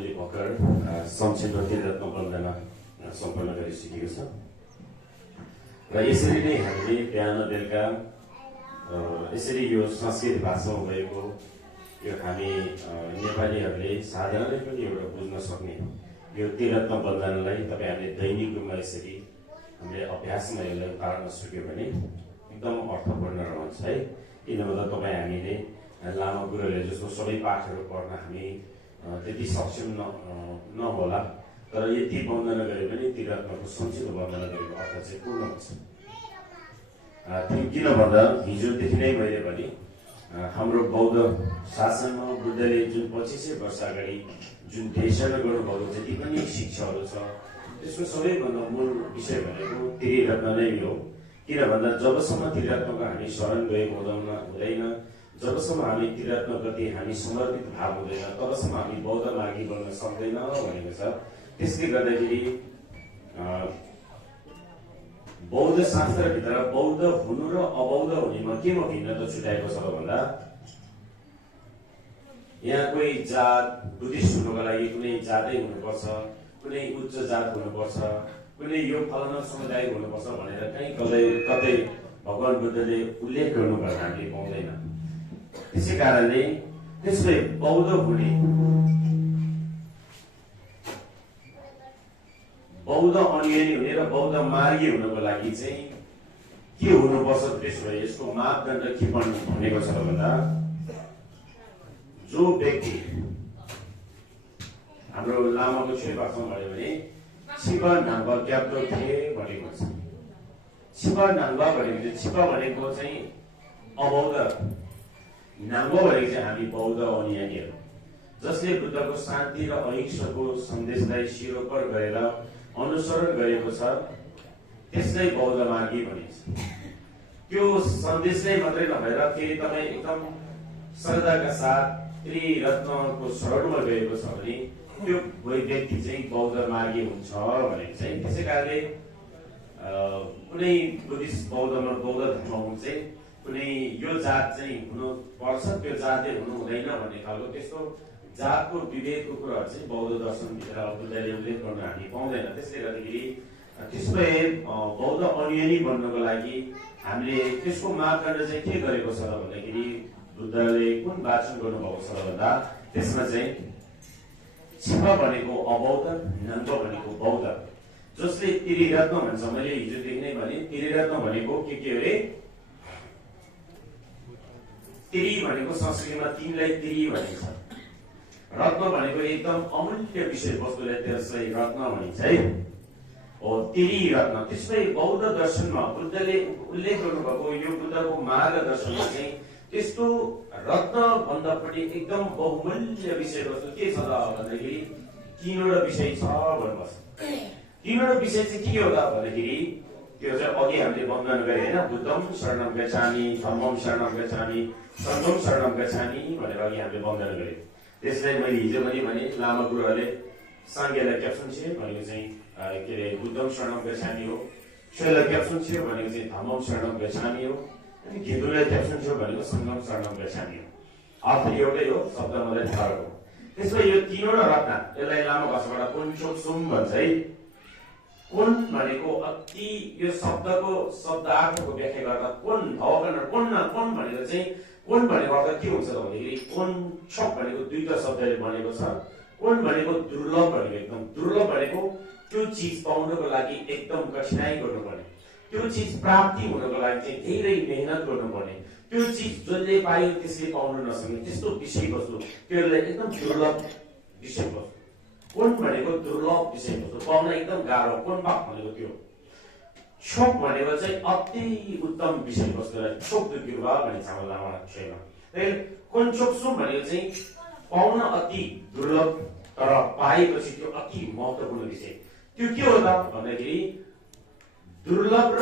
हामीले भर्खर संक्षेपमा तीर्थरत्न वन्दना सम्पन्न गरिसकेको छ र यसरी नै हामीले बिहान बेलुका यसरी यो संस्कृत भाषामा भएको यो हामी नेपालीहरूले साधारणै पनि एउटा बुझ्न सक्ने यो तीर्थरत्न वन्दनालाई तपाईहरुले दैनिक रूपमा यसरी हामीले अभ्यासमा यसलाई उतार्न सक्यो भने एकदम अर्थपूर्ण रहन्छ है। किनभने तपाईँ हामीले लामा गुरुले जस्तो सबै पाठहरू पढ्न हामी त्यति सक्षम नहोला, तर यति वन्दना गरे पनि तीर्थरत्नको संक्षिप्त वन्दना गरेको अर्थ चाहिँ पूर्ण हुन्छ। किन भन्दा हिजोदेखि नै मैले पनि हाम्रो बौद्ध शासनमा बुद्धले जुन 2500 वर्ष अगाडि जुन देशना गर्नुभएको जति पनि शिक्षाहरू छ त्यसको सबैभन्दा मूल विषय भनेको त्रिरत्न नै हो। किन भन्दा जबसम्म त्रिरत्नको हामी शरण गएको हुँदैन, जबसम्म हामी त्रिरत्न प्रति हामी समर्पित भाव हुँदैन, तबसम्म हामी बौद्ध मार्गी बन्न सक्दैन भनेको छ। त्यसले गर्दाखेरि बौद्ध शास्त्रभित्र बौद्ध हुनु र अबौद्ध हुनेमा केमा भिन्नता छुट्याएको छ भन्दा यहाँ कोही जात बुद्धिस्ट हुनुको लागि कुनै जातै हुनुपर्छ, कुनै उच्च जात हुनुपर्छ, कुनै यो फलाना समुदाय हुनुपर्छ भनेर कहीँ कतै भगवान बुद्धले उल्लेख गर्नुभएको हामीले पाउँदैन। त्यसै कारणले त्यसले बौद्ध हुने बौद्ध अनुयायी हुने र बौद्ध मार्गी हुनको लागि चाहिँ के हुनुपर्छ त्यसो भए यसको मापदण्ड के भनेको छ भन्दा जो व्यक्ति हाम्रो लामाको छुई भाषामा भन्यो भने छिपा नाङ्गा क्याप्टो थिए भनेको छ। छिपा नाङ्गा भनेको चाहिँ छिपा भनेको चाहिँ अबौद्ध, नाङ्गो भनेको चाहिँ हामी बौद्ध अनुयायीहरू जसले बुद्धको शान्ति र अहिंसाको सन्देशलाई शिरोपर गरेर अनुसरण गरेको छ त्यसलाई बौद्ध मार्गी भनिन्छ। त्यो सन्देशलाई मात्रै नभएर फेरि तपाईँ एकदम श्रद्धाका साथ त्रिरत्नको शरणमा गएको छ भने त्यो व्यक्ति चाहिँ बौद्ध मार्गी हुन्छ भनेको चाहिँ। त्यसै कारणले कुनै बुद्धिस्ट बौद्ध धर्म चाहिँ कुनै यो जात चाहिँ हुनु पर्छ त्यो जातै हुनु हुँदैन भन्ने खालको त्यस्तो जातको विभेदको कुराहरू चाहिँ बौद्ध दर्शनभित्र बुद्धले उल्लेख गर्न हामी पाउँदैन। त्यसले गर्दाखेरि त्यसमै बौद्ध अनुयायी बन्नको लागि हामीले त्यसको मापदण्ड चाहिँ के गरेको छ भन्दाखेरि बुद्धले कुन वाचन गर्नुभएको छ भन्दा त्यसमा चाहिँ छिपा भनेको अबौद्ध, नाङ्गो भनेको बौद्ध। जसले त्रिरत्न भन्छ, मैले हिजोदेखि नै भने त्रिरत्न भनेको के अरे त्रि भनेको संस्कृतमा तीनलाई त्रि भनिन्छ। रत्न भनेको एकदम अमूल्य विषय वस्तुलाई त्यसलाई रत्न भनिन्छ है। त्रिरत्न त्यसमै बौद्ध दर्शनमा बुद्धले उल्लेख गर्नुभएको यो बुद्धको मार्गदर्शनमा चाहिँ त्यस्तो रत्न भन्दा पनि एकदम बहुमूल्य विषय वस्तु के छ त भन्दाखेरि तीनवटा विषय छ भन्नुपर्छ। तीनवटा विषय चाहिँ के हो त भन्दाखेरि त्यो चाहिँ अघि हामीले वन्दन गरे होइन, बुद्धम शरणम गच्छामि, धम्मम शरणम गच्छामि, सङ्घम शरणम गच्छामि भनेर अघि हामीले वन्दन गरे। त्यसलाई मैले हिजो पनि भने लामा गुरुहरूले साङ्ग्यलाई क्याप्सन छियो भनेको चाहिँ के अरे बुद्धम शरणम गच्छामि हो, शैला क्याप्सन छियो भनेको चाहिँ धम्मम शरणम गच्छामि हो, अनि घेदुलाई क्याप्सन छियो भनेको सङ्घम शरणम गच्छामि हो। अर्थ एउटै हो, शब्द मात्रै फरक हो। त्यसमा यो तीनवटा रत्न यसलाई लामा भाषाबाट कुञ्चोक सुम भन्छ है। कुन भनेको अति यो शब्दको शब्दार्थको व्याख्या गर्दा कुन भवकन कुन भनेको चाहिँ कुन भनेको अर्थ के हुन्छ त भन्दाखेरि कुन छक भनेको दुईटा शब्दले बनेको छ। कुन भनेको दुर्लभ भनेको एकदम दुर्लभ भनेको त्यो चिज पाउनको लागि एकदम कठिनाई गर्नुपर्ने, त्यो चिज प्राप्ति हुनको लागि चाहिँ धेरै मेहनत गर्नुपर्ने, त्यो चिज जसले पायो त्यसले पाउन नसक्ने त्यस्तो विषय वस्तु त्यसलाई एकदम दुर्लभ विषय वस्तु। कुन भनेको दुर्लभ विषय वस्तु पाउन एकदम गाह्रो, कुन पाप भनेको त्यो। छोक भनेको चाहिँ अति उत्तम विषय वस्तुलाई छोक दुर्वा भनिन्छ हाम्रो लामा विषयमा। कुन छोक सुम भनेको चाहिँ पाउन अति दुर्लभ तर पाएपछि त्यो अति महत्त्वपूर्ण विषय। त्यो के हो त भन्दाखेरि दुर्लभ र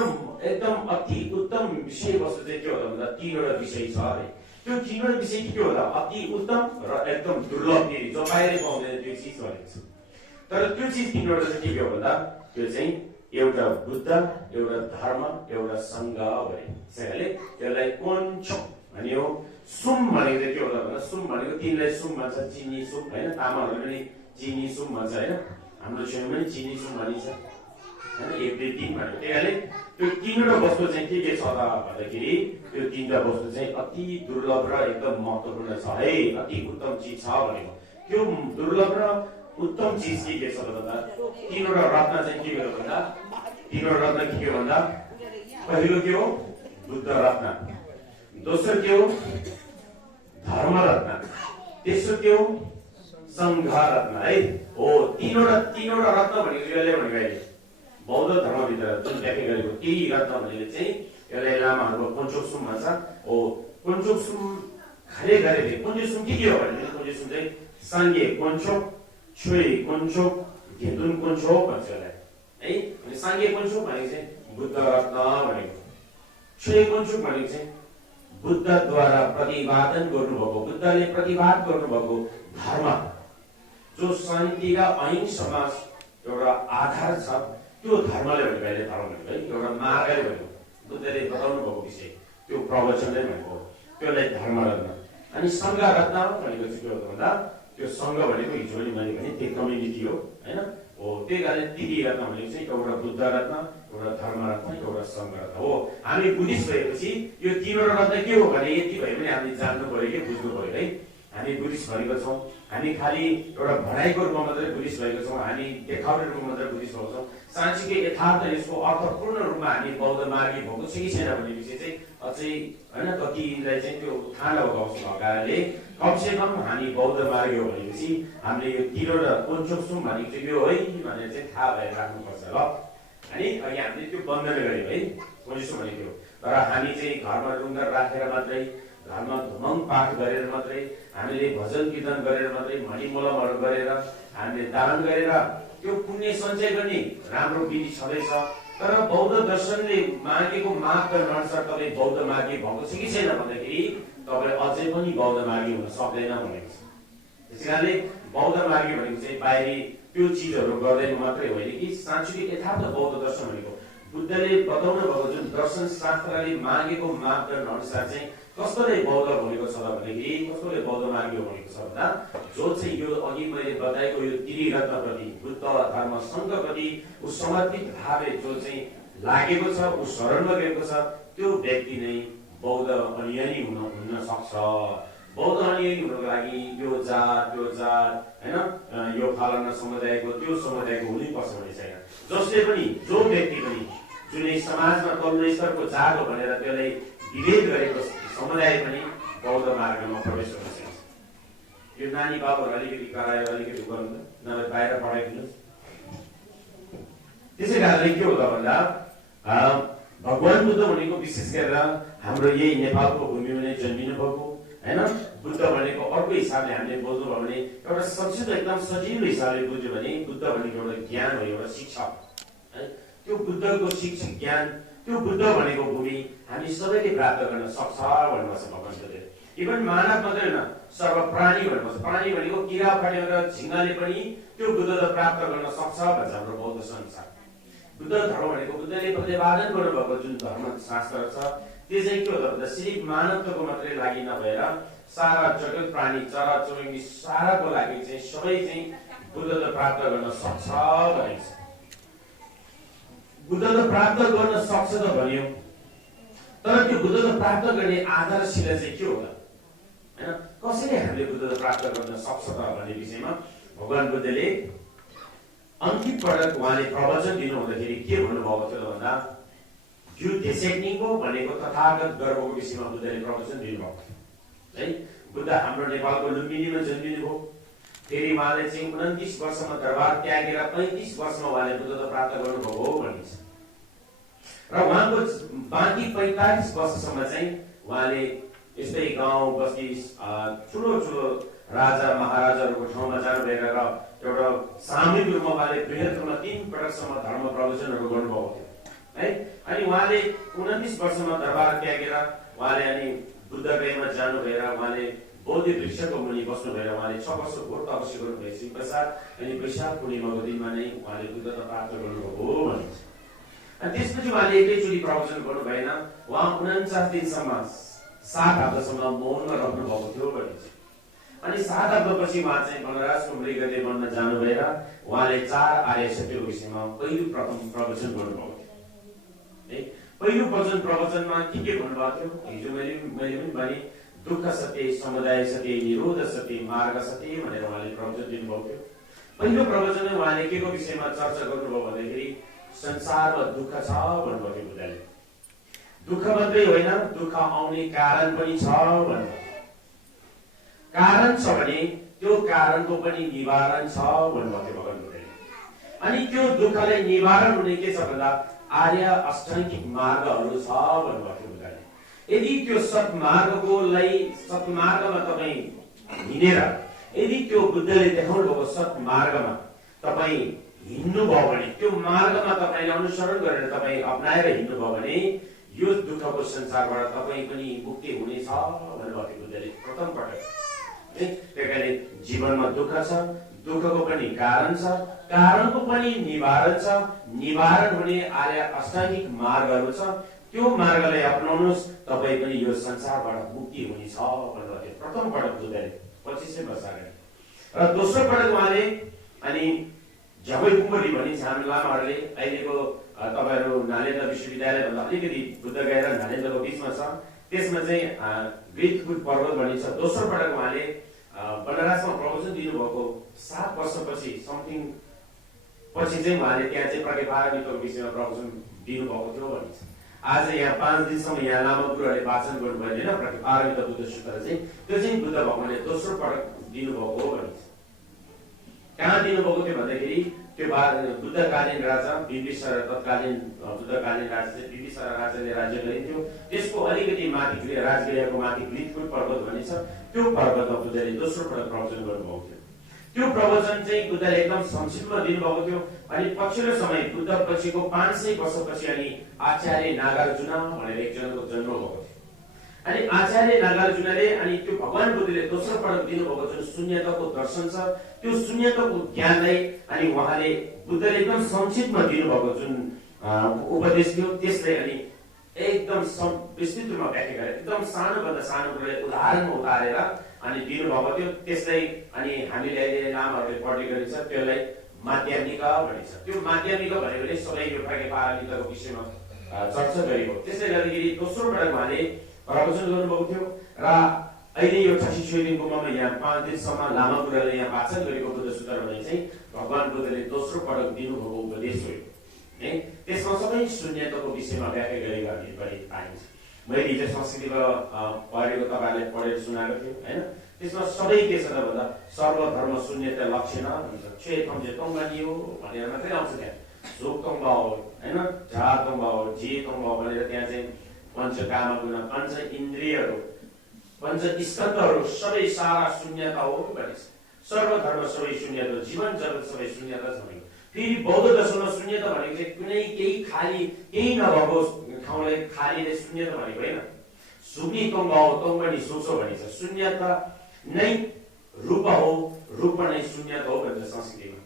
एकदम अति उत्तम विषय वस्तु चाहिँ के हो त भन्दा तीनवटा विषय छ अरे। त्यो तीनवटा विषय के हो त अति उत्तम र एकदम दुर्लभ फेरि जो बाहिरै पाउँदैन त्यो चिज भनेको छ। तर त्यो चिज तीनवटा चाहिँ के हो भन्दा त्यो चाहिँ एउटा बुद्ध, एउटा धर्म, एउटा सङ्घ भने। त्यसैले यसलाई कोञ्चोक भनियो। सुम भनेको चाहिँ के हो त भन्दा सुम भनेको तीनलाई सुम भन्छ, चिनी सुम होइन, तामाहरूले पनि चिनी सुम भन्छ होइन, हाम्रो छेउमा पनि चिनी सुम भनिन्छ होइन, 1 2 3 भनेको। त्यही त्यो तीनवटा वस्तु चाहिँ के छ त भन्दाखेरि त्यो तीनवटा वस्तु चाहिँ अति दुर्लभ र एकदम महत्त्वपूर्ण छ है, अति उत्तम चिज छ भनेको। त्यो दुर्लभ र उत्तम चिज के छ भन्दा तीनवटा रत्न चाहिँ के हो भन्दा, तीनवटा रत्न के हो भन्दा पहिलो के हो बुद्ध रत्न, दोस्रो के हो धर्म रत्न, तेस्रो के हो संघ रत्न है। हो तीनवटा रत्न भनेको यसले भनेको अहिले बौद्ध धर्मभित्र जुन व्याख्या गरेको त्यही रत्न भनेको चाहिँ यसलाई लामाहरूको पञ्चोकसुम भन्छ। हो पञ्चोकसुम खाले गरेको पञ्चोकसुम के हो भने पञ्चोकसुम चाहिँ साङ्गे पञ्चोक, छुई पञ्चोक, घेतुन पञ्चोक भन्छ यसलाई है। अनि साङ्गे पञ्चोक भनेको चाहिँ बुद्ध रत्न भनेको, छुई पञ्चोक भनेको चाहिँ बुद्धद्वारा प्रतिपादन गर्नुभएको, बुद्धले प्रतिवाद गर्नुभएको धर्म जो शान्ति र अहिंसामा एउटा आधार छ, त्यो धर्मले भनेको अहिले धर्म भनेको है, एउटा मार्गले भनेको बुद्धले बताउनु भएको विषय त्यो प्रवचनले भनेको त्यसलाई धर्म रत्न। अनि संघ रत्न भनेको चाहिँ के हो भन्दा त्यो संघ भनेको हिजो पनि मैले भने त्यो कम्युनिटी हो होइन। हो त्यही कारण त्रिवी रत्न भनेको चाहिँ एउटा बुद्ध रत्न, एउटा धर्म रत्न, एउटा संघ रत्न हो। हामी बुद्धिस्ट भएपछि यो तीनवटा रत्न के हो भने यति भए पनि हामीले जान्नु पर्यो कि बुझ्नु पर्यो है। हामी बुद्धिस्ट भनेको छौँ, हामी खालि एउटा भनाइको रूपमा मात्रै बुद्धिस्ट भएको छौँ, हामी देखाउने रूपमा मात्रै बुद्धिस्ट भएको छौँ। साँच्चीकै यथार्थ यसको अर्थपूर्ण रूपमा हामी बौद्ध मार्गी भएको छ कि छैन भन्ने विषय चाहिँ अझै होइन कतिलाई चाहिँ त्यो थाहा नभएको अवस्था भएको कारणले कमसे कम हामी बौद्ध मार्गी हो भनेपछि हामीले यो तीनवटा पञ्चोकसुम भनेको चाहिँ यो है भनेर चाहिँ थाहा भएर राख्नुपर्छ ल। अनि अघि हामीले त्यो बन्धन गऱ्यौँ है पञ्चोकसुम भनेको थियो, तर हामी चाहिँ घरमा रुङ्गा राखेर मात्रै, घरमा धुमङ पाठ गरेर मात्रै, हामीले भजन कीर्तन गरेर मात्रै, मणिमोलमहरू गरेर, हामीले दान गरेर त्यो पुण्य सञ्चय गर्ने राम्रो विधि छँदैछ। तर बौद्ध दर्शनले मागेको मापदण्ड अनुसार तपाईँ बौद्ध मार्गी भएको छ कि छैन भन्दाखेरि तपाईँ अझै पनि बौद्ध मार्गी हुन सक्दैन भनेको छ। त्यस कारणले बौद्ध मार्गी भनेको चाहिँ बाहिरी त्यो चिजहरू गर्दैन मात्रै होइन कि साँच्चै यथार्थ बौद्ध दर्शन भनेको बुद्धले बताउनु भएको जुन दर्शन शास्त्रले मागेको मापदण्ड अनुसार चाहिँ कस्तोले बौद्ध भनेको छ भनेदेखि कस्तोले बौद्ध मार्गी भनेको छ भन्दा जो चाहिँ यो अघि मैले बताएको यो त्रिरत्नप्रति बुद्ध धर्म सङ्घप्रति ऊ समर्पित भावले जो चाहिँ लागेको छ, ऊ शरणमा गएको छ, त्यो व्यक्ति नै बौद्ध अनुयायी हुन सक्छ। बौद्ध अनुयायी हुनको लागि यो जात होइन यो फलाना समुदायको त्यो समुदायको हुनैपर्छ भन्ने छैन। जसले पनि जो व्यक्ति पनि जुनै समाजमा तल्लो स्तरको जात हो भनेर त्यसलाई विभेद गरेको समुदाय पनि बौद्ध मार्गमा प्रवेश गर्न सक्छ। यो नानी बाबुहरू अलिकति करायो अलिकति गर्नु नभए बाहिर पढाइदिनुहोस्। त्यसै कारणले के होला भन्दा भगवान बुद्ध भनेको विशेष गरेर हाम्रो यही नेपालको भूमिमा नै जन्मिनु भएको होइन। बुद्ध भनेको अर्को हिसाबले हामीले बोल्नु भयो भने एउटा संक्षिप्त एकदम सजिलो हिसाबले बुझ्यो भने बुद्ध भनेको एउटा ज्ञान हो, एउटा शिक्षा है। त्यो बुद्धको शिक्षा ज्ञान, त्यो बुद्ध भनेको भूमि हामी सबैले प्राप्त गर्न सक्छ भन्नुपर्छ भगवान बुद्धले। इभन मानव मात्रै होइन, सर्व प्राणी भन्नुपर्छ। प्राणी भनेको किरा फटेर झिङ्गाले पनि त्यो बुद्धता प्राप्त गर्न सक्छ भन्छ हाम्रो बौद्ध संसार। बुद्ध धर्म भनेको बुद्धले प्रतिपादन गर्नुभएको जुन धर्म शास्त्र छ त्यो चाहिँ के हो भन्दा सिर्फ मानवताको मात्रै लागि नभएर सारा जगत प्राणी चराचुरुङ्गी साराको लागि चाहिँ सबै चाहिँ बुद्धता प्राप्त गर्न सक्छ भनेको छ। बुद्धता प्राप्त गर्न सक्छ त भन्यो, तर त्यो बुद्धता प्राप्त गर्ने आधारशिला चाहिँ के होला होइन, कसरी हामीले बुद्धता प्राप्त गर्न सक्छ त भन्ने विषयमा भगवान बुद्धले अन्तिम पटक उहाँले प्रवचन दिनु हुँदाखेरि के भन्नुभएको थियो भन्दा यो देशेक्निङको भनेको तथागत गर्वको विषयमा बुद्धले प्रवचन दिनुभएको है। बुद्ध हाम्रो नेपालको लुम्बिनीमा जन्मिनु भयो, फेरि उहाँले चाहिँ 29 वर्षमा दरबार त्यागेर 35 वर्षमा उहाँले बुद्धता प्राप्त गर्नुभएको हो भनिन्छ। र उहाँको बाँकी 45 वर्षसम्म चाहिँ उहाँले यस्तै गाउँ बस्ती ठुलो ठुलो राजा महाराजाहरूको ठाउँमा जानुभएर र एउटा सामूहिक रूपमा उहाँले बृहत् रूपमा 3 पटकसम्म धर्म प्रवचनहरू गर्नुभएको थियो है। अनि उहाँले 29 वर्षमा दरबार त्यागेर उहाँले अनि बुद्धगयामा जानु भएर उहाँले बौद्ध वृक्षको मुनि बस्नु भएर उहाँले 6 वर्ष घोर तपस्या गर्नु भएपछि पश्चात अनि वैशाख पूर्णिमाको दिनमा नै उहाँले बुद्धता प्राप्त गर्नुभएको हो भनिन्छ। अनि त्यसपछि उहाँले एकैचोटि प्रवचन गर्नु भएन, उहाँ 49 दिनसम्म 7 हप्तासम्म मौनमा रहनु भएको थियो भनिन्छ। अनि 7 हप्तापछि उहाँ चाहिँ वनराजको मृगदेह बन्न जानु भएर उहाँले 4 आर्य सत्यको विषयमा पहिलो प्रथम प्रवचन गर्नुभएको थियो है। पहिलो प्रवचनमा के भन्नुभएको थियो? हिजो मैले पनि भने दुःख सत्य, समुदाय सत्य, निरोध सत्य, मार्ग सत्य भनेर उहाँले प्रवचन दिनुभएको थियो। पहिलो प्रवचनमा उहाँले के को विषयमा चर्चा गर्नुभयो भन्दाखेरि संसारमा दुःख छ भन्नुभएको थियो बुद्धले। दुःख मात्रै होइन, दुःख आउने कारण पनि छ भन्नुभयो। कारण छ भने त्यो कारणको पनि निवारण छ भन्नुभएको थियो भगवान बुद्धले। अनि त्यो दुःखलाई निवारण हुने के छ भन्दा आर्य अष्टाङ्गिक मार्गहरू छ भन्नुभएको थियो बुद्धले। यदि त्यो सत्मार्गमा तपाईँ हिँडेर, यदि त्यो बुद्धले देखाउनु भएको सत्मार्गमा तपाईँ हिँड्नुभयो भने, त्यो मार्गमा तपाईँले अनुसरण गरेर तपाईँ अपनाएर हिँड्नुभयो भने यो दुःखको संसारबाट तपाईँ पनि मुक्ति हुनेछ भन्नुभएको थियो बुद्धले प्रथम पटक। त्यही जीवनमा दुःख छ, दुःखको पनि कारण छ, कारणको पनि निवारण छ, निवारण हुने आर्य अष्टाङ्गिक मार्गहरू छ। त्यो मार्गलाई अपनाउनुहोस्, तपाईँ पनि यो संसारबाट मुक्ति हुनेछ भन्नुभएको थियो प्रथम पटक बुद्धले 2500 वर्ष अगाडि। र दोस्रो पटक उहाँले अनि झबै कुमरी भनिन्छ हाम्रो लामाहरूले, अहिलेको तपाईँहरू नालेन्द्र विश्वविद्यालय भन्दा अलिकति बुद्धगया र नालेन्द्रको बिचमा छ, त्यसमा चाहिँ ग्रिटफुट पर्वत भनिन्छ। दोस्रो पटक उहाँले बनारसमा प्रवचन दिनुभएको 7 वर्षपछि समथिङ पछि चाहिँ उहाँले त्यहाँ चाहिँ प्रज्ञापारमितको विषयमा प्रवचन दिनुभएको थियो भनिन्छ। आज यहाँ 5 दिनसम्म यहाँ लामा गुरुहरूले वाचन गर्नुभयो होइन प्रज्ञापारमित बुद्ध सूत्र चाहिँ, त्यो चाहिँ बुद्ध भगवानले दोस्रो पटक दिनुभएको हो भनिन्छ। कहाँ दिनुभएको थियो भन्दाखेरि त्यो बुद्धकालीन राजा बिम्बिसार, तत्कालीन बुद्धकालीन राजा चाहिँ बिम्बिसार राजाले राज्य गरिन्थ्यो। त्यसको अलिकति माथि राजगृहको माथि ग्रिटफुट पर्वत भनिन्छ, त्यो पर्वतमा बुद्धले दोस्रो पटक प्रवचन गर्नुभएको थियो। त्यो प्रवचन चाहिँ बुद्धले एकदम संक्षिप्तमा दिनुभएको थियो। अनि पछिल्लो समय बुद्ध पछिको 500 वर्षपछि अनि आचार्य नागार्जुन भनेर एकजनाको जन्म भएको थियो। अनि आचार्य नागार्जुनले अनि त्यो भगवान बुद्धले दोस्रो पटक दिनुभएको जुन शून्यताको दर्शन छ, त्यो शून्यताको ज्ञानलाई अनि उहाँले बुद्धले एकदम संक्षिप्तमा दिनुभएको जुन उपदेश थियो त्यसलाई अनि एकदम विस्तृत रूपमा व्याख्या गरेर एकदम सानोभन्दा सानो कुरालाई उदाहरणमा उतारेर अनि दिनुभएको थियो। त्यसलाई अनि हामीले अहिले नामहरूले पढ्ने गरिन्छ, त्यसलाई माध्यमिका भनिन्छ। त्यो माध्यमिका भनेको नै सबै यो प्रज्ञापारमितको विषयमा चर्चा गरेको। त्यसले गर्दाखेरि दोस्रो पटक उहाँले प्रवचन गर्नुभएको थियो। र अहिले यो 86 गुम्बामा यहाँ 5 दिनसम्म लामा गुरुले यहाँ वाचन गरेको बुद्ध सूत्र भने चाहिँ भगवान बुद्धले दोस्रो पटक दिनुभएको उपदेश हो है। त्यसमा सबै शून्यताको विषयमा व्याख्या गरेको हामीले पनि पाइन्छ। मैले हिजो संस्कृतिको पढेको तपाईँहरूले पढेर सुनाएको थियो होइन। त्यसमा सबै के छ त भन्दा सर्वधर्म शून्यता लक्षण भन्छ, छे तम्जे तङ्गानियो भनेर मात्रै आउँछ त्यहाँ। जोग तङ्गा हो होइन, झा तङ्गा हो, जे तङ्गा हो भनेर त्यहाँ चाहिँ पञ्च कामा गुना, पञ्च इन्द्रियहरू, पञ्च स्कन्धहरू सबै सारा शून्यता हो भनेछ। सर्वधर्म सबै शून्यता, जीवन जगत सबै शून्यता छ भनेको। फेरि बौद्ध दर्शनमा शून्यता भनेको चाहिँ कुनै केही खाली केही नभएको ठाउँलाई खालीले शून्यता भनेको होइन। सुग्नी तङ्ग हो, तङ्गनी सोचो भनिन्छ। शून्यता नै रूप हो, रूप नै शून्यता हो भन्छ संस्कृतिमा।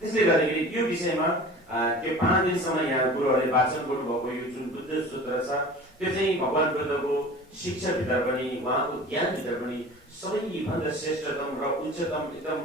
त्यसले गर्दाखेरि यो विषयमा त्यो 5 दिनसम्म यहाँ गुरुहरूले वाचन गर्नुभएको यो जुन बुद्ध सूत्र छ त्यो चाहिँ भगवान बुद्धको शिक्षाभित्र पनि उहाँको ज्ञानभित्र पनि सबैभन्दा श्रेष्ठतम र उच्चतम एकदम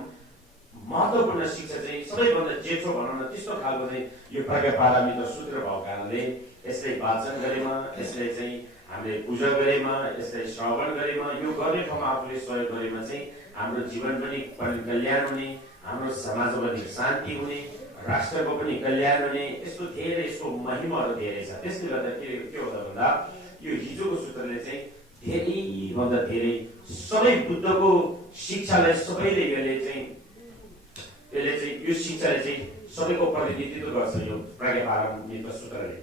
महत्त्वपूर्ण शिक्षा चाहिँ सबैभन्दा जेठो भनौँ न त्यस्तो खालको चाहिँ यो प्रज्ञापारमित सूत्र भएको कारणले यसलाई वाचन गरेमा, यसलाई चाहिँ हामीले पूजा गरेमा, यसलाई श्रवण गरेमा, यो गर्ने ठाउँमा आफूले सहयोग गरेमा चाहिँ हाम्रो जीवन पनि कल्याण हुने, हाम्रो समाजमा पनि शान्ति हुने, राष्ट्रको पनि कल्याण हुने, यस्तो धेरै यसको महिमाहरू धेरै छ। त्यसले गर्दा के हो भन्दा यो हिजोको सूत्रले चाहिँ धेरैभन्दा धेरै सबै बुद्धको शिक्षालाई सबैले यसले चाहिँ यो शिक्षाले चाहिँ सबैको प्रतिनिधित्व गर्छ यो प्रज्ञापारमित सूत्रले।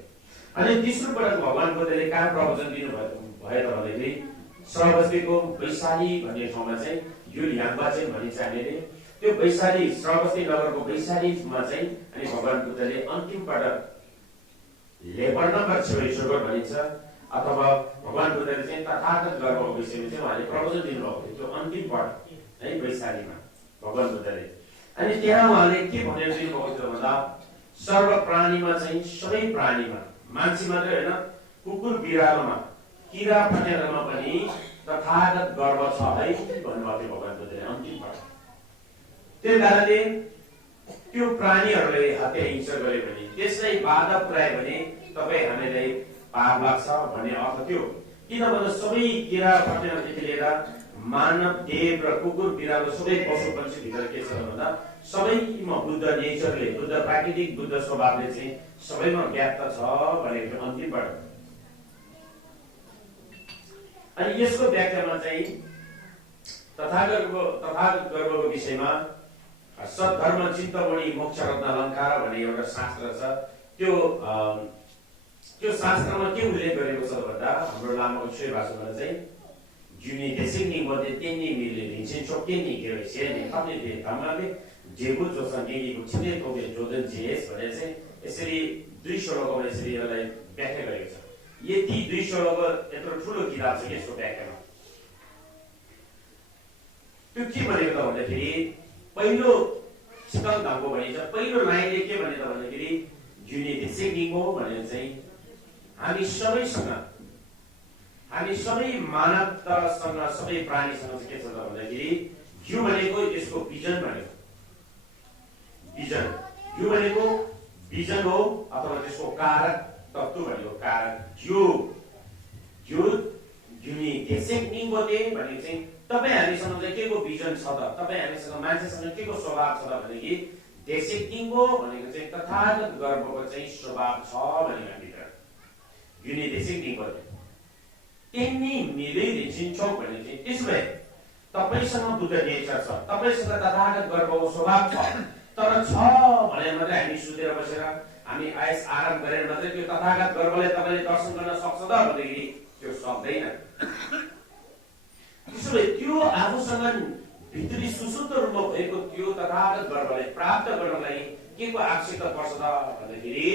अनि तेस्रो पटक भगवान बुद्धले कहाँ प्रवचन दिनुभयो त भन्दाखेरि श्रावस्तीको वैशाली भन्ने ठाउँमा चाहिँ यो ल्याङ्बाचेन भनिन्छ हामीले। त्यो वैशाली श्रावस्ती नगरको वैशालीमा चाहिँ अनि भगवान बुद्धले अन्तिम पटक लेपर्नगर छेउछेउको भनिन्छ अथवा भगवान बुद्धले चाहिँ तथागत गर्मको विषयमा चाहिँ उहाँले प्रवचन दिनुभएको थियो। त्यो अन्तिम पटक है वैशालीमा भगवान बुद्धले। अनि त्यहाँ उहाँले के भनेर दिनुभएको थियो भन्दा सर्व प्राणीमा चाहिँ सबै प्राणीमा, मान्छे मात्रै होइन, कुकुर बिरालोमा, किरा फटेरामा पनि तथागत गर्व छ है भन्नुभएको थियो भगवान बुद्धले अन्तिम पटक। त्यही कारणले त्यो प्राणीहरूले हत्या हिंसा गर्यो भने, त्यसलाई बाधा पुर्यायो भने तपाईँ हामीलाई पाप लाग्छ भन्ने अर्थ थियो। किन भन्दा सबै किरा फटेनादेखि लिएर मानव देव र कुकुर बिरालो सबै पशु पक्षी भित्र के छ भन्दा सबैमा बुद्ध नेचरले, बुद्ध प्राकृतिक बुद्ध स्वभावले चाहिँ सबैमा व्याप्त छ भनेको अन्तिम पटक। अनि यसको व्याख्यामा चाहिँ तथागत गर्वको विषयमा सद्धर्म चिन्तमणि मोक्ष रत्न अलङ्कार भन्ने एउटा शास्त्र छ। त्यो शास्त्रमा के उल्लेख गरेको छ भन्दा हाम्रो लामाको छुय भाषामा चाहिँ जुनी देसिङनि मध्ये तेन्नी मिले भिन्छिन चोक्केनी के सेने थप्ने दे धमाले जेबु जोसन गेगीको छिने तोबे जोदन जेस भने चाहिँ यसरी दुई श्लोकमा यसरी यसलाई व्याख्या गरेको छ। यति दुई श्लोक यत्रो ठुलो किताब छ यसको व्याख्यामा। त्यो के भनेको त भन्दाखेरि पहिलो सिकल धामको भनिन्छ, पहिलो लाइनले के भने त भन्दाखेरि जुनी देसिङको भनेर चाहिँ हामी सबै मानवतासँग सबै प्राणीसँग के छ त भन्दाखेरि जिउ भनेको यसको भिजन भनेको जिउ भनेको भिजन हो अथवा त्यसको कारक तत्त्व भनेको कारक जुनी देशेक्निङको भनेको चाहिँ तपाईँ हामीसँग चाहिँ के को भिजन छ त, तपाईँ हामीसँग मान्छेसँग के को स्वभाव छ त भनेदेखि देशेक्निङको भनेको चाहिँ तथागत गर्वको चाहिँ स्वभाव छ भनेको हामीभित्र जुनी देशेक्निङको तेन्नी मिले दिन्छौ भने चाहिँ त्यसो भए तपाईसँग बुद्ध नेचर छ, तपाईसँग तथागत गर्वको स्वभाव छ, तर छ भने मात्रै हामी सुतेर बसेर हामी आयस आराम गरेर मात्रै त्यो तथागत गर्वले तपाईँले दर्शन गर्न सक्छ त भन्दाखेरि त्यो सक्दैन। त्यसो भए त्यो आफूसँग भित्री सुशुद्ध रूपमा भएको त्यो तथागत गर्वलाई प्राप्त गर्नलाई के को आवश्यकता पर्छ त भन्दाखेरि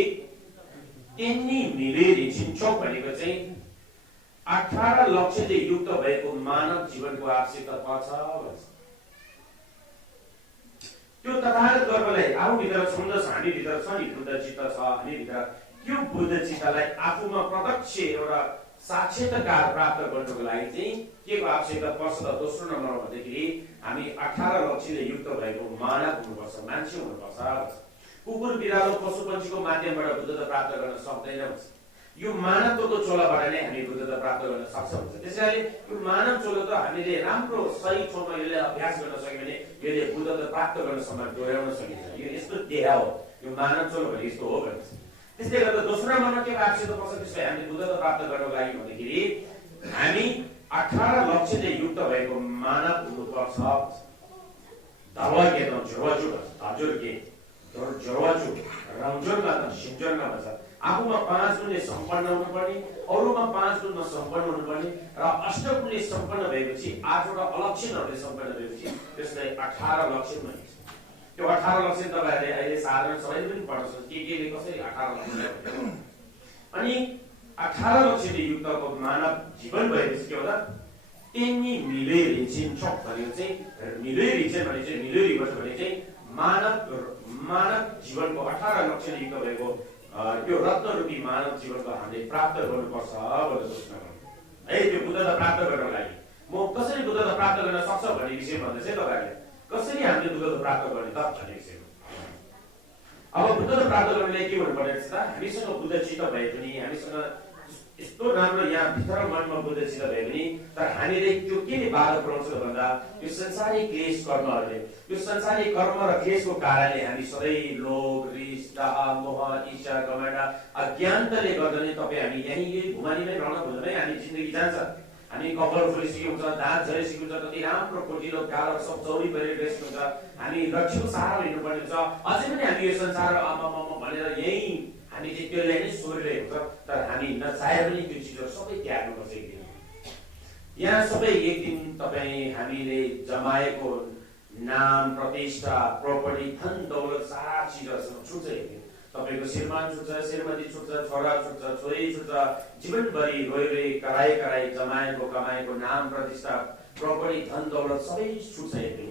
तेन्नी मिले दिन्छौ भनेको चाहिँ 18 लक्ष्यले युक्त भएको मानव जीवनको आवश्यकता पर्छ भन्छ। त्यो तथागत गर्वलाई आफूभित्र छन्दछ, हामीभित्र छ नि बुद्ध चित्त छ हामीभित्र। त्यो बुद्ध चित्तलाई आफूमा प्रत्यक्ष एउटा साक्षात्कार प्राप्त गर्नको लागि चाहिँ के को आवश्यकता पर्छ त दोस्रो नम्बरमा भन्दाखेरि हामी 18 लक्ष्यले युक्त भएको मानव हुनुपर्छ, मान्छे हुनुपर्छ। कुकुर बिरालो पशु पक्षीको माध्यमबाट बुद्धता प्राप्त गर्न सक्दैन भन्छ। यो मानवत्वको चोलाबाट नै हामी बुद्धता प्राप्त गर्न सक्छौँ भन्छ। त्यसैले यो मानव चोलो त हामीले राम्रो सही ठाउँमा यसले अभ्यास गर्न सक्यो भने यसले बुद्धता प्राप्त गर्नसम्म डोर्याउन सकिन्छ। यो यस्तो देह हो, यो मानव चोलो भने यस्तो हो भन्छ। त्यसले गर्दा दोस्रो नम्बरमा के आवश्यकता पर्छ त्यसो भए हामीले बुद्धता प्राप्त गर्नको लागि भन्दाखेरि हामी 18 लक्ष्यले युक्त भएको मानव हुनुपर्छ। धवके त जोवाजु हजुर के जोवाजु रौजोरमा त सिन्जोरमा भन्छ। आफूमा 5 गुणले सम्पन्न हुनुपर्ने, अरूमा 5 गुणमा सम्पन्न हुनुपर्ने र अष्टगुणले सम्पन्न भएपछि 8 वटा अलक्षणहरूले सम्पन्न भएपछि त्यसलाई 18 लक्षण भनिन्छ। त्यो 18 लक्षण तपाईँहरूले अहिले साधारण सबैले पनि पढ्न सक्छ केले कसरी 18 लक्षण अनि 18 लक्षणले युक्तको मानव जीवन भएपछि के होला तेन्नी मिले रिन्छिन छक भनेको चाहिँ मिले रिन्छिन भने चाहिँ मिले रिभर्स भने चाहिँ मानव जीवनको 18 लक्षणले युक्त भएको त्यो रत्न रूपी मानव जीवनको हामीले प्राप्त गर्नुपर्छ भनेर सोच्नु है। त्यो बुद्धता प्राप्त गर्नको लागि म कसरी बुद्धता प्राप्त गर्न सक्छ भन्ने विषय भन्दै चाहिँ तपाईँहरूले कसरी हामीले बुद्धता प्राप्त गर्ने त भन्ने विषयमा। अब बुद्धता प्राप्त गर्नलाई के भन्नुपर्ने छ त हामीसँग बुद्ध चित्त भए पनि हामीसँग यस्तो राम्रो यहाँ भित्र मनमा बुद्ध चित्त भए पनि तर हामीले त्यो केले बाधा पुर्याउँछ भन्दा यो संसारी क्लेश कर्महरूले यो संसारी कर्म र क्लेशको कारणले हामी सधैँ लोभ रिस दाह मोह इच्छा घमण्ड अज्ञानताले गर्दा नै तपाईँ हामी यही घुमानीमै रहन खोज्दै हामी जिन्दगी जान्छ। हामी कपाल फुलिसकेको हुन्छ, दाँत झरेको हुन्छ, कति राम्रो कोटिलो कालो सब चौरी परेर ड्रेस हुन्छ, हामी लक्ष्यको सहारा लिनुपर्ने हुन्छ। अझै पनि हामी यो संसार आमामा भनेर यही हामी चाहिँ त्यसलाई नै सोरिरहेको छ तर हामी नचाहेर पनि त्यो चिजहरू सबै त्याग्नुपर्छ एक दिन। यहाँ सबै एक दिन तपाईँ हामीले जमाएको नाम प्रतिष्ठा प्रपर्टी धन दौलत सारा चिजहरूसँग छुट्छ एक दिन। तपाईँको श्रीमान छुट्छ, श्रीमती छुट्छ, छोरा छुट्छ, छोरी छुट्छ, जीवनभरि रोइ कराई जमाएको कमाएको नाम प्रतिष्ठा प्रपर्टी धन दौलत सबै छुट्छ एक दिन।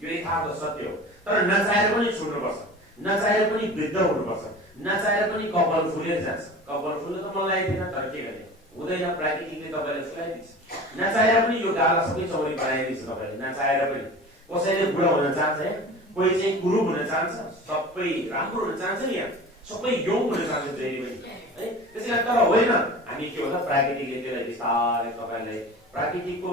यो यथार्थ सत्य हो तर नचाहेर पनि छुट्नुपर्छ, नचाहेर पनि वृद्ध हुनुपर्छ, नचाहेर पनि कपाल फुलेर जान्छ। कपाल फुल्नु त मन लागेको थिएन तर के गर्ने हुँदैन, प्राकृतिकले तपाईँलाई फुलाइदिन्छ। नचाहेर पनि यो गाला सबै चौरी बनाइदिन्छ तपाईँले, नचाहेर पनि। कसैले बुढा हुन चाहन्छ, कोही चाहिँ कुरूप हुन चाहन्छ, सबै राम्रो हुन चाहन्छ नि, यहाँ सबै यङ हुन चाहन्छ जहिले पनि है। त्यसैले तर होइन, हामी के होला प्राकृतिकले त्यसलाई बिस्तारै तपाईँलाई प्राकृतिकको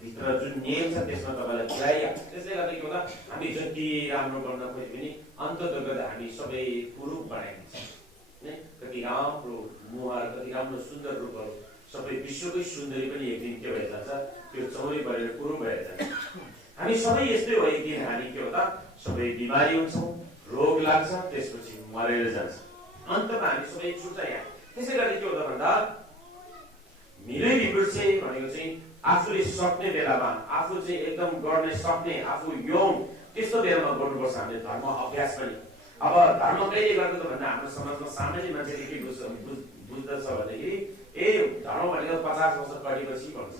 भित्र जुन नियम छ त्यसमा तपाईँलाई पुऱ्याइहाल्छ। त्यसले गर्दा के होला, हामी जति राम्रो गर्न खोजे पनि अन्ततर्गत हामी सबै कुरूप बनाइदिन्छ। कति राम्रो मुहार, कति राम्रो सुन्दर रूपहरू, सबै विश्वकै सुन्दरी पनि एक दिन के भएर जान्छ, त्यो चौरी बढेर कुरूप भएर जान्छ। हामी सबै यस्तै हो, एक दिन हामी के होला सबै बिमारी हुन्छौँ, रोग लाग्छ, त्यसपछि मरेर जान्छ, अन्तमा हामी सबै छुट्छ यहाँ। त्यसै गरी के होला भन्दा मिलै विपुर्से भनेको चाहिँ आफूले सक्ने बेलामा, आफू चाहिँ एकदम गर्न सक्ने, आफू यङ त्यस्तो बेलामा गर्नुपर्छ हामीले धर्म अभ्यास पनि। अब धर्म कहिले गर्छ त भन्दा हाम्रो समाजमा सामान्य मान्छेले के बुझ्दछ भनेदेखि धर्म भनेको 50 वर्ष गरेपछि भन्छ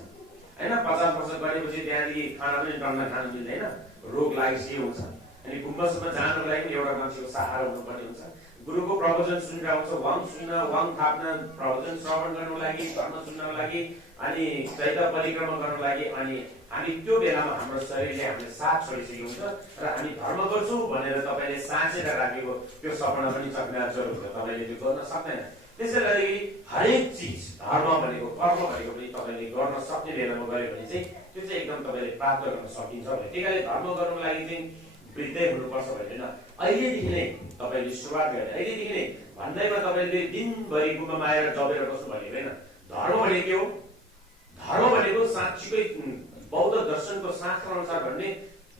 होइन। 50 वर्ष गरेपछि त्यहाँदेखि खाना पनि डल्ला खानु मिल्दैन, रोग लागेपछि हुन्छ। अनि गुम्बसमा जानको लागि एउटा मान्छेको सहारा हुनुपर्ने हुन्छ। गुरुको प्रवचन सुनेर आउँछ, वाङ सुन्न, वाङ थाप्न, प्रवचन श्रवण गर्नको लागि, धर्म सुन्नको लागि, अनि चैत्य परिक्रमा गर्नको लागि। अनि हामी त्यो बेलामा हाम्रो शरीरले हामीले साथ छोडिसकेको हुन्छ र हामी धर्म गर्छु भनेर तपाईँले साँचेर राखेको त्यो सपना पनि चकनाचुर हुन्छ, तपाईँले त्यो गर्न सक्दैन। त्यसै गरी हरेक चिज धर्म भनेको, कर्म भनेको पनि तपाईँले गर्न सक्ने बेलामा गऱ्यो भने चाहिँ त्यो चाहिँ एकदम तपाईँले प्राप्त गर्न सकिन्छ भने। त्यही कारण धर्म गर्नको लागि चाहिँ वृद्धै हुनुपर्छ भन्दैन, अहिलेदेखि नै तपाईँले सुरुवात गर्ने, अहिलेदेखि नै भन्दैमा तपाईँले दिनभरि गुम्बामा आएर दबेर बस्नु भनेको होइन। धर्म भनेको के हो? धर्म भनेको साँच्चीकै बौद्ध दर्शनको शास्त्र अनुसार भन्ने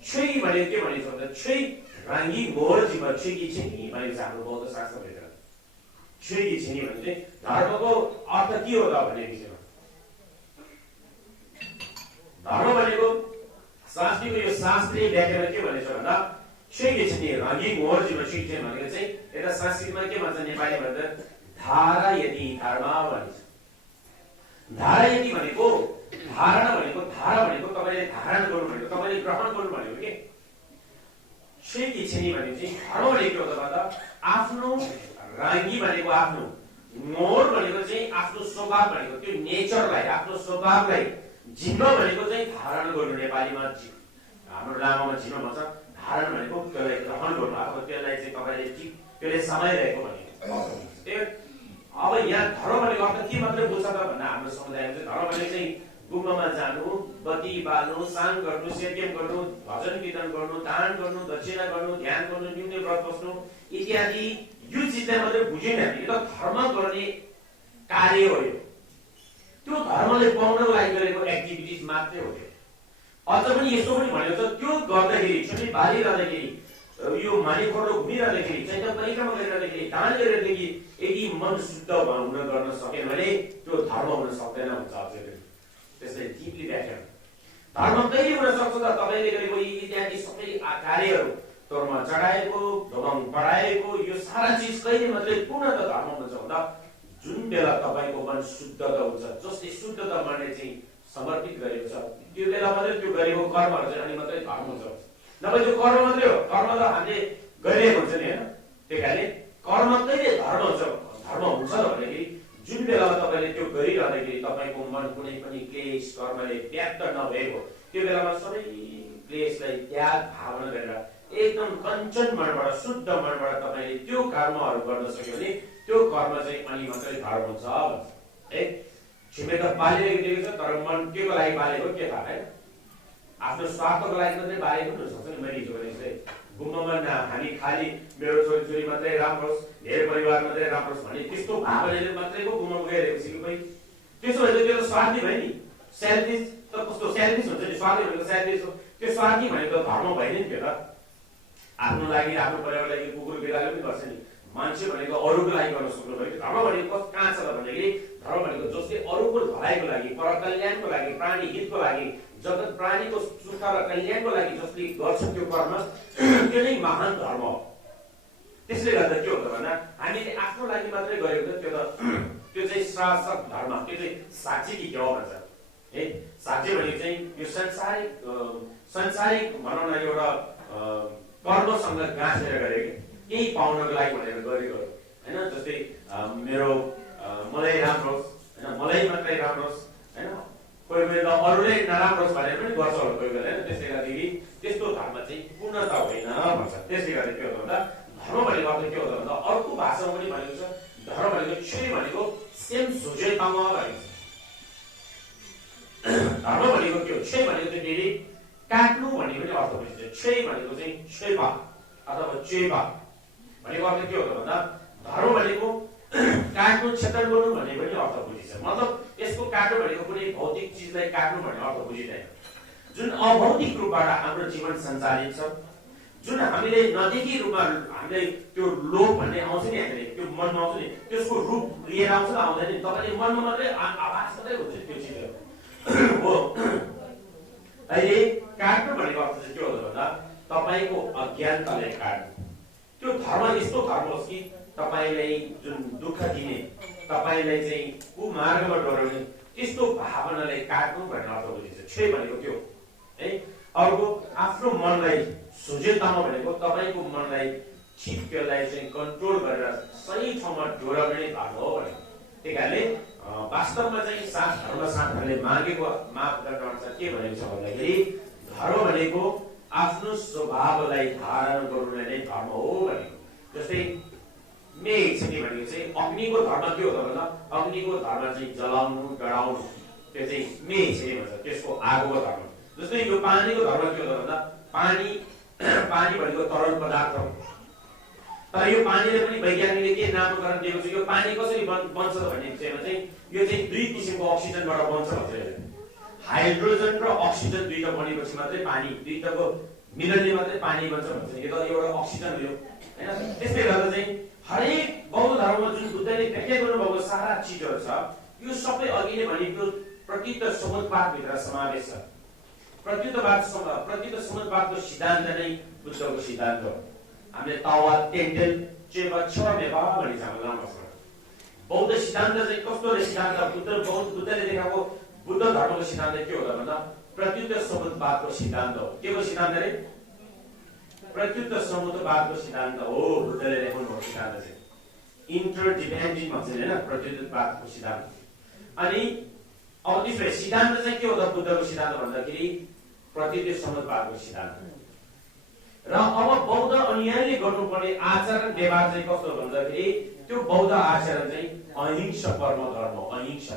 छुई भनेको के भनिन्छ भन्दा छुई राङ्गी मोर जीवन छुई छिनी भनेको छ हाम्रो बौद्ध शास्त्रभित्र। छुई छिनी भने चाहिँ धर्मको अर्थ के हो त भन्ने विषयमा, धर्म भनेको शास्त्रीको यो शास्त्रीय व्याख्यामा के भनेछ भन्दा छुई छिनी राङ्गी मोर जीवन छुई छिनी भनेको चाहिँ यता संस्कृतमा के भन्छ नेपाली भन्दा धारा यदि धर्म भनिन्छ। धारा यदि भनेको धारणा भनेको, धारा भनेको तपाईँले धारण गर्नु भनेको, तपाईँले ग्रहण गर्नु भनेको के। छुई छिनी भनेको चाहिँ धर्म भनेको हो त भन्दा आफ्नो, राङ्गी भनेको आफ्नो, मोर भनेको चाहिँ आफ्नो स्वभाव भनेको, त्यो नेचरलाई, आफ्नो स्वभावलाई, जिम्म भनेको चाहिँ धारण गर्नु। नेपालीमा हाम्रो लामामा जिम्म भन्छ, धारण भनेको त्यसलाई ग्रहण गर्नु, अब त्यसलाई चाहिँ तपाईँले त्यसले समाइरहेको भनेको। अब यहाँ धर्म भनेको अर्थ के मात्रै बुझ्छ त भन्दा हाम्रो समुदायमा चाहिँ धर्म भनेको चाहिँ गुम्बामा जानु, बत्ती बाल्नु, साङ गर्नु, सेकेम गर्नु, भजन कीर्तन गर्नु, दान गर्नु, दक्षिणा गर्नु, ध्यान गर्नु, न्यूने व्रत बस्नु इत्यादि यो चिजलाई मात्रै बुझेन हामी। यो धर्म गर्ने कार्य हो, त्यो धर्मले पाउनको लागि गरेको एक्टिभिटिज मात्रै हो। अझ पनि यस्तो पनि भनेको छ, त्यो गर्दाखेरि छुट्टी बालिरहँदाखेरि, यो मानिसहरू घुमिरहँदाखेरि, चैत्य परिक्रमा गरिरहँदाखेरि, दान गरिरहँदाखेरि यदि मन शुद्ध हुन गर्न सकेन भने त्यो धर्म हुन सक्दैन हुन्छ। अझै त्यसलाई डिपली व्याख्या धर्म कहिले हुन सक्छ त तपाईँले गरेको इत्यादि सबै कार्यहरू, तोरमा चढाएको, ढोबाङ पढाएको, यो सारा चिज कहिले मात्रै पूर्णतः धर्म हुन्छ भन्दा जुन बेला तपाईँको मन शुद्धता हुन्छ, जसले शुद्धता मान्ने चाहिँ समर्पित गरेको छ, त्यो बेला मात्रै त्यो गरेको कर्महरू चाहिँ अनि मात्रै धर्म हुन्छ। नभए त्यो कर्म मात्रै हो, कर्म त हामीले गरिरहेको हुन्छ नि होइन। त्यही कारणले कर्म कहिले धर्म हुन्छ, धर्म हुन्छ भनेदेखि जुन बेलामा तपाईँले त्यो गरिरहँदाखेरि तपाईँको मन कुनै पनि क्लेश कर्मले व्याप्त नभएको, त्यो बेलामा सबै क्लेशलाई त्याग भावना गरेर एकदम कञ्चन मनबाट, शुद्ध मनबाट तपाईँले त्यो कर्महरू गर्न सक्यो भने त्यो कर्म चाहिँ अनि मात्रै धर्म हुन्छ है। छिमेक बालेको देखेको छ, तर मन के को लागि बालेको के थाहा है, आफ्नो स्वार्थको लागि मात्रै बालेको हुन सक्छ नि। मैले हिजो भनेको गुम्बामा हामी खालि मेरो छोरी मात्रै राम्रो होस्, धेरै परिवार मात्रै राम्रो होस् भन्ने त्यस्तो भावनाले मात्रैको गुम्बामा गइरहेको छ कि कोही। त्यसो भए त्यो त स्वार्थी भयो नि, सेल्फिस त कस्तो सेल्फिस हुन्छ नि, स्वार्थी भनेको सेल्फिस हो। त्यो स्वार्थी भनेको धर्म भएन नि त्यो त, आफ्नो लागि, आफ्नो परिवारको लागि, कुकुर बिरालो पनि गर्छ नि। मान्छे भनेको अरूको लागि गर्न सक्नु पऱ्यो। धर्म भनेको कहाँ छ भन्दाखेरि धर्म भनेको जसले अरूको भलाइको लागि, पर कल्याणको लागि, प्राणी हितको लागि, जगत प्राणीको सुख र कल्याणको लागि जसले गर्छ त्यो कर्म, त्यो नै महान धर्म हो। त्यसले गर्दा के हो त भन्दा हामीले आफ्नो लागि मात्रै गरेको त त्यो चाहिँ शासक धर्म, त्यो चाहिँ साँच्ची कि क्या हो भन्छ है। साँच्ची भनेको चाहिँ यो संसारिक भनौँ न एउटा कर्मसँग गाँसेर गरेको, केही पाउनको लागि भनेर गरेको होइन। जस्तै मेरो मलाई राम्रो होस् होइन, मलाई मात्रै राम्रो होस् हैन, कोही बेला अरूले नराम्रो होस् भनेर पनि गर्छ होला कोही बेला हैन। त्यसले गर्दाखेरि त्यस्तो धर्म चाहिँ पूर्णता होइन भन्छ। त्यसले गर्दा के हो भन्दा धर्म भनेको अर्थ के हो भन्दा अर्को भाषामा पनि भनेको छ धर्म भनेको छुई भनेको सेम सुजेतामा भनेको छ। धर्म भनेको के हो, छुई भनेको चाहिँ फेरि काट्नु भन्ने पनि अर्थ बुझिन्छ। छुई भनेको चाहिँ छुइपा अथवा चुइपा भनेको अर्थ के हो भन्दा धर्म भनेको काट्नु क्षेत्र गर्नु भन्ने पनि अर्थ बुझिन्छ। मतलब यसको काट्नु भनेको कुनै भौतिक चिजलाई काट्नु भन्ने अर्थ बुझिँदैन। जुन अभौतिक रूपबाट हाम्रो जीवन सञ्चालित छ, जुन हामीले नदेखी रूपमा हामीले त्यो लोभ भन्ने आउँछ नि, हामीले त्यो मनमा आउँछ नि, त्यसको रूप लिएर आउँछ न आउँदैन नि, तपाईँले मनमा मात्रै आवाज मात्रै हुन्छ त्यो चिजहरू हो। अहिले काट्नु भनेको अर्थ चाहिँ के हो भन्दा तपाईँको अज्ञानतालाई काट्नु। त्यो धर्म यस्तो धर्म होस् कि तपाईँलाई जुन दुःख दिने, तपाईँलाई चाहिँ कुमार्गमा डोराउने त्यस्तो भावनालाई काट्नु भन्ने अर्थ बुझिन्छ। छुई भनेको त्यो है। अर्को आफ्नो मनलाई सुजेतामा भनेको तपाईँको मनलाई ठिक त्यसलाई चाहिँ कन्ट्रोल गरेर सही ठाउँमा डोराउने धर्म हो भनेको। त्यही कारणले वास्तवमा चाहिँ धर्मशास्त्रले मागेको मापदण्ड अनुसार के भनेको छ भन्दाखेरि धर्म भनेको आफ्नो स्वभावलाई धारण गर्नु नै धर्म हो भनेको। जस्तै मे इच्छिने भनेको चाहिँ अग्निको धर्म के हो भन्दा अग्निको धर्म चाहिँ जलाउनु डढाउनु, त्यो चाहिँ मे इच्छिने भन्छ, त्यसको आगोको धर्म। जस्तै यो पानीको धर्म के हो भन्दा पानी भनेको तरल पदार्थ हो। तर यो पानीले पनि वैज्ञानिकले के नामकरण दिएको छ, यो पानी कसरी बन्छ भन्ने विषयमा चाहिँ यो चाहिँ दुई किसिमको अक्सिजनबाट बन्छ भन्छ। हाइड्रोजन र अक्सिजन दुईटा बनेपछि मात्रै पानी, दुईटाको मिलनले मात्रै पानी बन्छ भन्छ। यो त एउटा अक्सिजन हो हैन। त्यसले गर्दा चाहिँ हरेक बौद्ध धर्ममा जुन बुद्धले व्याख्या गर्नुभएको सारा चिजहरू छ यो सबै अघि नै भनेको प्रकृत समुद्पातभित्र समावेश छ। प्रकृत समुद्पातको सिद्धान्त नै बुद्धको सिद्धान्त हो। हामीले तावा टेन्डेल चेवा छमेवा भनिन्छ हाम्रो लामासँग। बौद्ध सिद्धान्त चाहिँ कस्तो सिद्धान्त, बुद्धले देखाएको बुद्ध धर्मको सिद्धान्त के हो भन्दा प्रकृत समुद्पातको सिद्धान्त हो। के को सिद्धान्त रे? प्रकृत समुद्पातको सिद्धान्त हो बुद्धले देखाउनु भएको सिद्धान्त चाहिँ। इन्टरडिपेन्डेन्ट भन्छ हैन प्रकृतवादको सिद्धान्त। अनि अब त्यसले सिद्धान्त चाहिँ के हो त बुद्धको सिद्धान्त भन्दाखेरि प्रकृत समुद्पातको सिद्धान्त। र अब बौद्ध अनुयायीले गर्नुपर्ने आचरण व्यवहार चाहिँ कस्तो भन्दाखेरि त्यो बौद्ध आचरण चाहिँ अहिंसा परम धर्म हो, अहिंसा।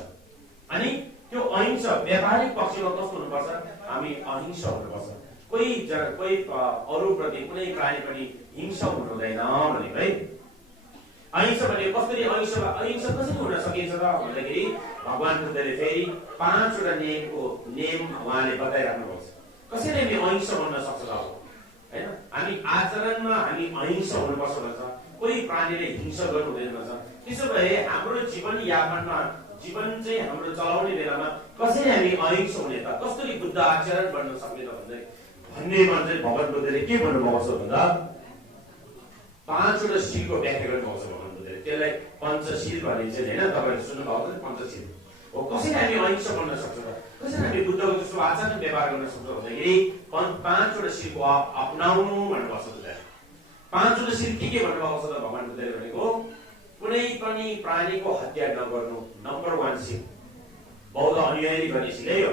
अनि त्यो अहिंसा व्यावहारिक पक्षमा कस्तो हुनुपर्छ, हामी अहिंसा हुनुपर्छ। कोही अरूप्रति कुनै प्राणी पनि हिंसा हुनु हुँदैन भनेको है। अहिंसा भनेको कसरी अहिंसा कसरी हुन सकिन्छ त भन्दाखेरि भगवान बुद्धले फेरि 5 वटा नियम उहाँले बताइराख्नु भएको छ। कसरी हामी अहिंसा बन्न सक्छ त हैन। हामी आचरणमा हामी अहिंसा हुनुपर्छ भन्छ। कोही प्राणीले हिंसा गर्नु हुँदैन भन्छ। त्यसो भए हाम्रो जीवन यापनमा जीवन चाहिँ हाम्रो चलाउने बेलामा कसरी हामी अहिंसा हुने त, कसरी बुद्ध आचरण बन्न सक्ने त भन्नेमा चाहिँ भगवान बुद्धले के भन्नुभएको छ भन्दा 5 वटा शीलको व्याख्या गर्नुभएको छ भगवान बुद्धले। त्यसलाई पञ्चशील भनिन्छ हैन। तपाईहरुले सुन्नुभएको छ पञ्चशील हो। कसरी हामी अहिंसा बन्न सक्छौँ त, कसरी हामी बुद्धको जस्तो आचरण व्यवहार गर्न सक्छौँ भन्दाखेरि 5 वटा शीलको अपनाउनु भन्नुभएको छ बुद्धले। 5 वटा शील के भन्नुभएको छ त भगवान बुद्धले भनेको कुनै पनि प्राणीको हत्या नगर्नु नम्बर 1 शील। बौद्ध अनुयायी गर्ने शीलै हो।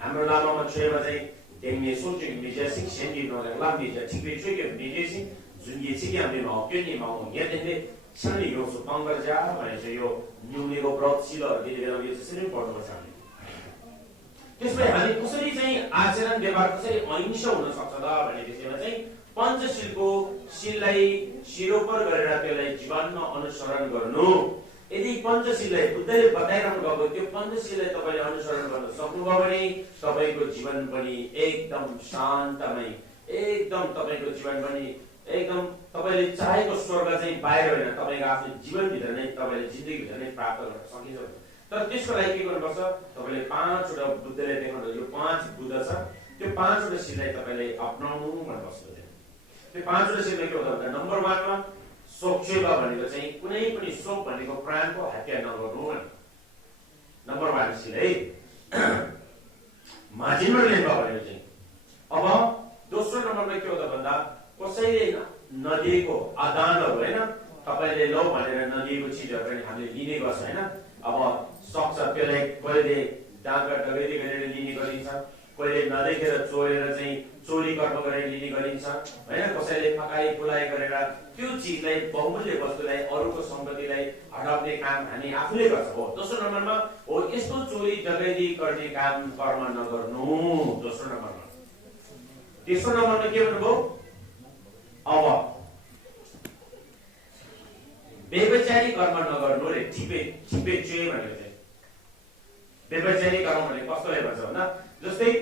हाम्रो लामामा छेमा चाहिँ देख्ने सोच्यो मिजेसिक सेन्डी नगर लामिजा ठिकै छ के मिजेसिक जुन ये चाहिँ हामीले माउक्यो नि माउ यहाँ देख्ने सानो यो सुपङ्गर जा भनेर यो न्युनेको व्रत शीलहरू दिने बेला यो त्यसरी पढ्नुपर्छ हामीले। त्यसपछि हामी कसरी चाहिँ आचरण व्यवहार कसरी अहिंसा हुन सक्छ त भन्ने विषयमा चाहिँ पञ्चशीलको शीललाई शिरोपर गरेर त्यसलाई जीवनमा अनुसरण गर्नु। यदि पञ्चशीललाई बुद्धले बताइरहनु भएको त्यो पञ्चशीललाई तपाईँले अनुसरण गर्न सक्नुभयो भने तपाईँको जीवन पनि एकदम शान्तमय, एकदम तपाईँको जीवन पनि एकदम तपाईँले चाहेको स्वर्ग चाहिँ बाहिर होइन, तपाईँको आफ्नो जीवनभित्र नै तपाईँले जिन्दगीभित्र नै प्राप्त गर्न सकिन्छ। तर त्यसको लागि के गर्नुपर्छ, तपाईँले 5 वटा बुद्धले देखाउनु यो 5 बुद्ध छ, त्यो 5 वटा शीललाई तपाईँले अपनाउनु भन्नुपर्छ। त्यो 5 वटा शीलमा के हो भन्दा नम्बर 1 मा शोकसेवा भनेको चाहिँ कुनै पनि शोक भनेको प्राणको हत्या नगर्नु भन्नु नम्बर 1 शील है। माझिनमा लेख्नु भनेको चाहिँ अब दोस्रो नम्बरमा के हो त भन्दा कसैले नदिएको आदानहरू हैन, तपाईले लौ भनेर नदिएको चिजहरू पनि हामीले लिने गर्छ हैन। अब सक्छ त्यसलाई कहिले डाँगा डगैरी गरेर लिने गरिन्छ, कहिले नदेखेर चोरेर चाहिँ चोरी कर्म गरेर लिने गरिन्छ हैन, कसैले फकाई फुलाई गरेर त्यो चिजलाई बहुमूल्य वस्तुलाई अरूको सम्पत्तिलाई हटाउने काम हामी आफूले गर्छ हो। दोस्रो नम्बरमा हो यस्तो चोरी डकैती गर्ने काम कर्म नगर्नु, दोस्रो नम्बरमा। तेस्रो नम्बरमा के भन्नुभयो, अब व्यभिचारी कर्म नगर्नु रे, ठिपे ठिपे चुए भनेको चाहिँ व्यभिचारी कर्म भनेको कस्तोले भन्छ भन्दा जस्तै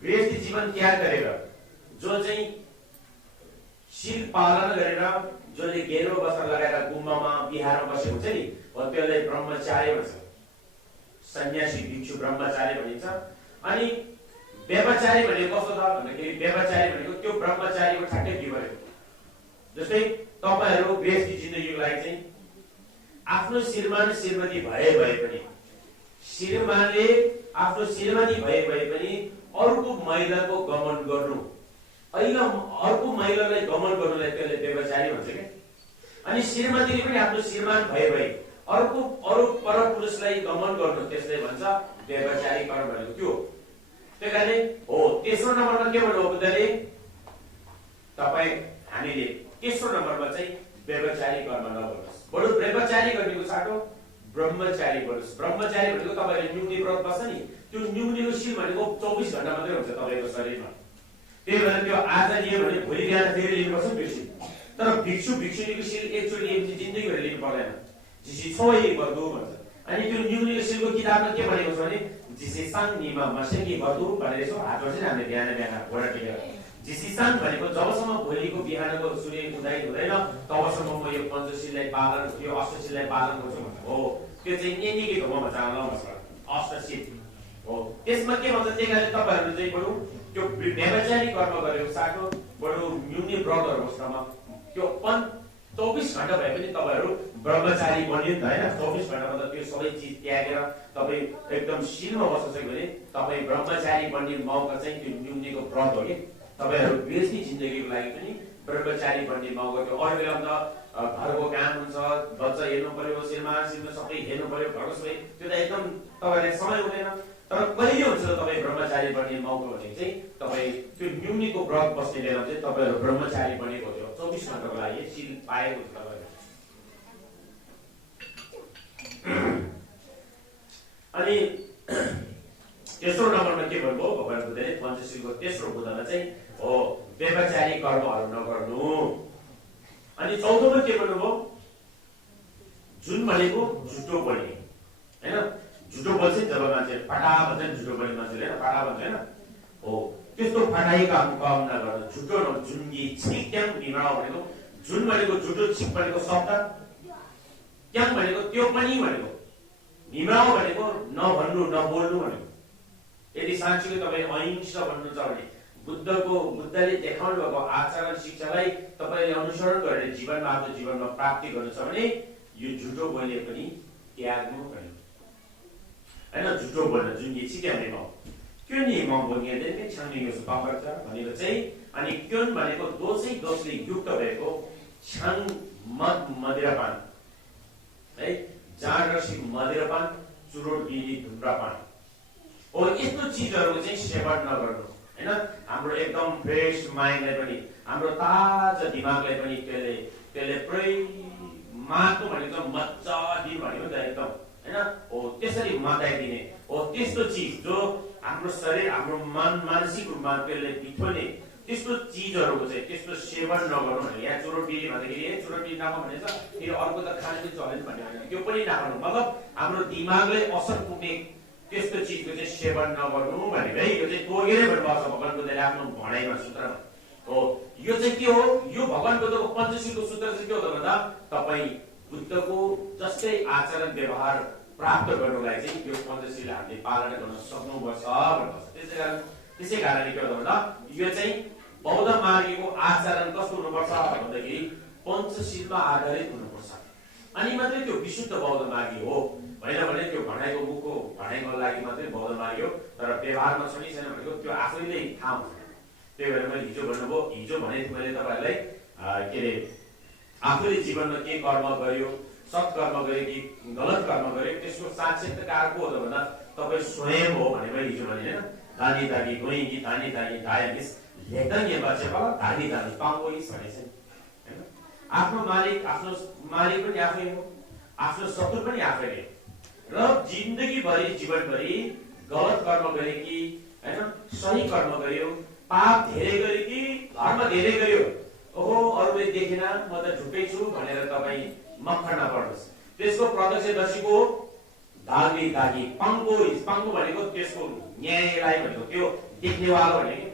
गृहस्थी जीवन त्याग गरेर जो चाहिँ शील पालन गरेर जसले गेरो वस्त्र लगाएर गुम्बामा बिहारमा बसेको हुन्छ नि हो त्यसलाई ब्रह्मचारी भन्छ, सन्यासी भिक्षु ब्रह्मचारी भनिन्छ। अनि व्यभिचारी भनेको कस्तो छ भन्दाखेरि व्यभिचारी भनेको त्यो ब्रह्मचारीको ठ्याक्कै विपरीत। जस्तै तपाईहरु गृहस्थी जिन्दगीको लागि चाहिँ आफ्नो श्रीमान श्रीमती भए पनि श्रीमानले आफ्नो श्रीमती भए पनि अरूको महिलाको गमन गर्नु, अहिले अर्को महिलालाई गमन गर्नुलाई त्यसले व्यभिचारी भन्छ के। अनि श्रीमतीले पनि आफ्नो श्रीमान भए अरू परपुरुषलाई गमन गर्नु त्यसले भन्छ व्यभिचारी कर्म भनेको त्यो। त्यही कारणले हो तेस्रो नम्बरमा के भन्नु हो बुद्धले, तपाई हामीले तेस्रो नम्बरमा चाहिँ व्यभिचारी कर्म नगर्नुहोस्, बरु व्यभिचारी गर्नेको साटो ब्रह्मचारी गर्नुहोस्। ब्रह्मचारी भनेको तपाईले न्युक्ति व्रत बस्छ नि, त्यो न्युक्तिको शील भनेको 24 घण्टा मात्रै हुन्छ तपाईको शरीरमा। त्यही भएर त्यो आज लियो भने भोलि बिहान फेरि लिनुपर्छ त्यो शील। तर भिक्षु भिक्षुनीको शील एकचोटि जिन्दगीभरि लिनु पर्दैन, जिसी छोई गर्दु भन्छ। अनि त्यो न्युक्तिको शीलको किताबमा के भनेको छ भने जिसी सान निमा मसेकी गर्दु भनेर यसो हात गर्छ नि हामीले बिहान बिहान घोडा टेकेर। जिसी सान भनेको जबसम्म भोलिको बिहानको सूर्य उदय हुँदैन तबसम्म म यो पञ्चशीललाई पालन, यो अष्टशीललाई पालन गर्छु भन्छ हो। त्यो चाहिँ नेनीको धर्ममा जान अष्टशील हो। त्यसमा के भन्छ, त्यही कारण तपाईहरु चाहिँ बरु त्यो व्यभिचारी कर्म गरेको साटो बरु न्यूनी व्रतहरु बस्नमा त्यो 24 घण्टा भए पनि तपाईहरु ब्रह्मचारी बन्यो नि त हैन। 24 घण्टा मतलब त्यो सबै चीज त्यागेर तपाई एकदम शीलमा बस्छ भने तपाई ब्रह्मचारी बन्ने मौका चाहिँ त्यो न्यूनीको व्रत हो कि। तपाईहरु गृहस्थी जिन्दगीको लागि पनि ब्रह्मचारी बन्ने मौका त्यो। अरू बेला त घरको काम हुन्छ, बच्चा हेर्नु पर्यो, श्रीमान सबै हेर्नु पर्यो, घरको सबै त्यो त एकदम तपाईले समय हुँदैन। तर कहिले हुन्छ तपाई ब्रह्मचारी बन्ने मौका भनेको चाहिँ तपाई त्यो न्यूनीको व्रत बस्ने बेला चाहिँ तपाईहरु ब्रह्मचारी बनेको थियो 24 घण्टाको लागि शील पाएको थियो तपाईहरु। अनि तेस्रो नम्बरमा के भन्नुभयो भगवान बुद्धले, पञ्चशीलको तेस्रो बुद्धमा चाहिँ हो व्यभिचारी कर्महरु नगर्नु। अनि चौथोमा के भन्नुभयो, जुन भनेको झुटो बोल्ने हैन। झुटो बोल्छ जब मान्छे फटा भन्छ, झुटो बोल्ने मान्छेले फटा भन्छ हैन हो, त्यस्तो फटाई काम नगर्नु। झुटो न जुनगी छिक्याम निमाउ भनेको जुन भनेको झुटो, छिक भनेको शब्द, क्याम भनेको त्यो पनि भनेको, निमाउ भनेको नभन्नु नबोल्नु भनेको। यदि साँच्चै तपाई अहिंसा भन्नु छ भने बुद्धले देखाउनु भएको आचरण शिक्षालाई तपाईले अनुसरण गरेर जीवनमा आफ्नो जीवनमा प्राप्ति गर्नु छ भने यो झुटो बोल्ने पनि त्याग्नु पर्यो हैन। झुटो बोल्न जुन ये सिक्याउने म क्यों नि म बोल्ने देखे छान्ने यो पापर्छ भनेको चाहिँ। अनि क्यों भनेको दोषले युक्त भएको छान मद मदिरापान है, जाँड रसी मदिरापान, चुरोट बिडी धुम्रापान हो, यस्तो चीजहरुको चाहिँ सेवन नगर्नु हैन। हाम्रो एकदम फ्रेश माइन्डलाई पनि, हाम्रो ताजा दिमागलाई पनि त्यसले पुरै मार्नु भनेको मज्जा दिनु भनेको त एकदम हैन हो, त्यसरी मताइदिने हो। त्यस्तो चीज जो हाम्रो शरीर, हाम्रो मन, मानसिक रूपमा त्यसले बिथोल्ने त्यस्तो चीजहरुको चाहिँ त्यस्तो सेवन नगर्नु भने। यहाँ चुरोट बिडी भन्दाखेरि चुरोट बिडी नाम भनेछ फेरि अर्को त खाने पनि चलेन भन्ने होइन, त्यो पनि नखानु। मतलब हाम्रो दिमागलाई असर पुग्ने त्यस्तो चीजको चाहिँ सेवन नगर्नु भनेको है। यो चाहिँ तोगेरै भन्नुभएको छ भगवान बुद्धले आफ्नो भनाइमा, सूत्रमा हो। यो चाहिँ के हो, यो भगवान बुद्धको पञ्चशीलको सूत्र चाहिँ के हो भन्दा तपाई बुद्धको जस्तै आचरण व्यवहार प्राप्त गर्नलाई चाहिँ यो पञ्चशील हामीले पालना गर्न सक्नुपर्छ भन्नुहुन्छ। त्यसै कारणले के हो भन्दा यो चाहिँ बौद्ध मार्गीको आचरण कस्तो हुनुपर्छ भन्दाखेरि पञ्चशीलमा आधारित हुनुपर्छ। अनि मात्रै त्यो विशुद्ध बौद्ध मार्गी हो, होइन भने त्यो भनाइको मुखको भनाइको लागि मात्रै बौद्ध मार्गी हो, तर व्यवहारमा छ कि छैन भनेको त्यो आफैले थाहा हुन्छ। त्यही भएर मैले हिजो भन्नुभयो, हिजो भने मैले तपाईहरुलाई के अरे आफूले जीवनमा के कर्म गर्यो सत्कर्म गरे कि गलत कर्म गरे त्यसको साक्षात्कार को हो त भन्दा तपाईँ स्वयं हो भने मैले हिजो भने होइन धानी धानी गोइ कि धानी धानी धायमिस लेखन ये बचेको धानी धानी पाउँगो इस भने चाहिँ हैन आफ्नो मालिक पनि आफै हो आफ्नो शत्रु पनि आफै हो र जिन्दगीभरि जीवनभरि गलत कर्म गरे कि हैन सही कर्म गर्यो पाप धेरै गरे कि धर्म धेरै गर्यो ओहो अरूले देखेन म त झुकै छु भनेर तपाईँ मक्खन नपर्नुहोस् त्यसको प्रत्यक्षदर्शीको दागी दागी पङ्गो भनेको त्यसको न्यायलाई भनेको त्यो देख्नेवाला भनेको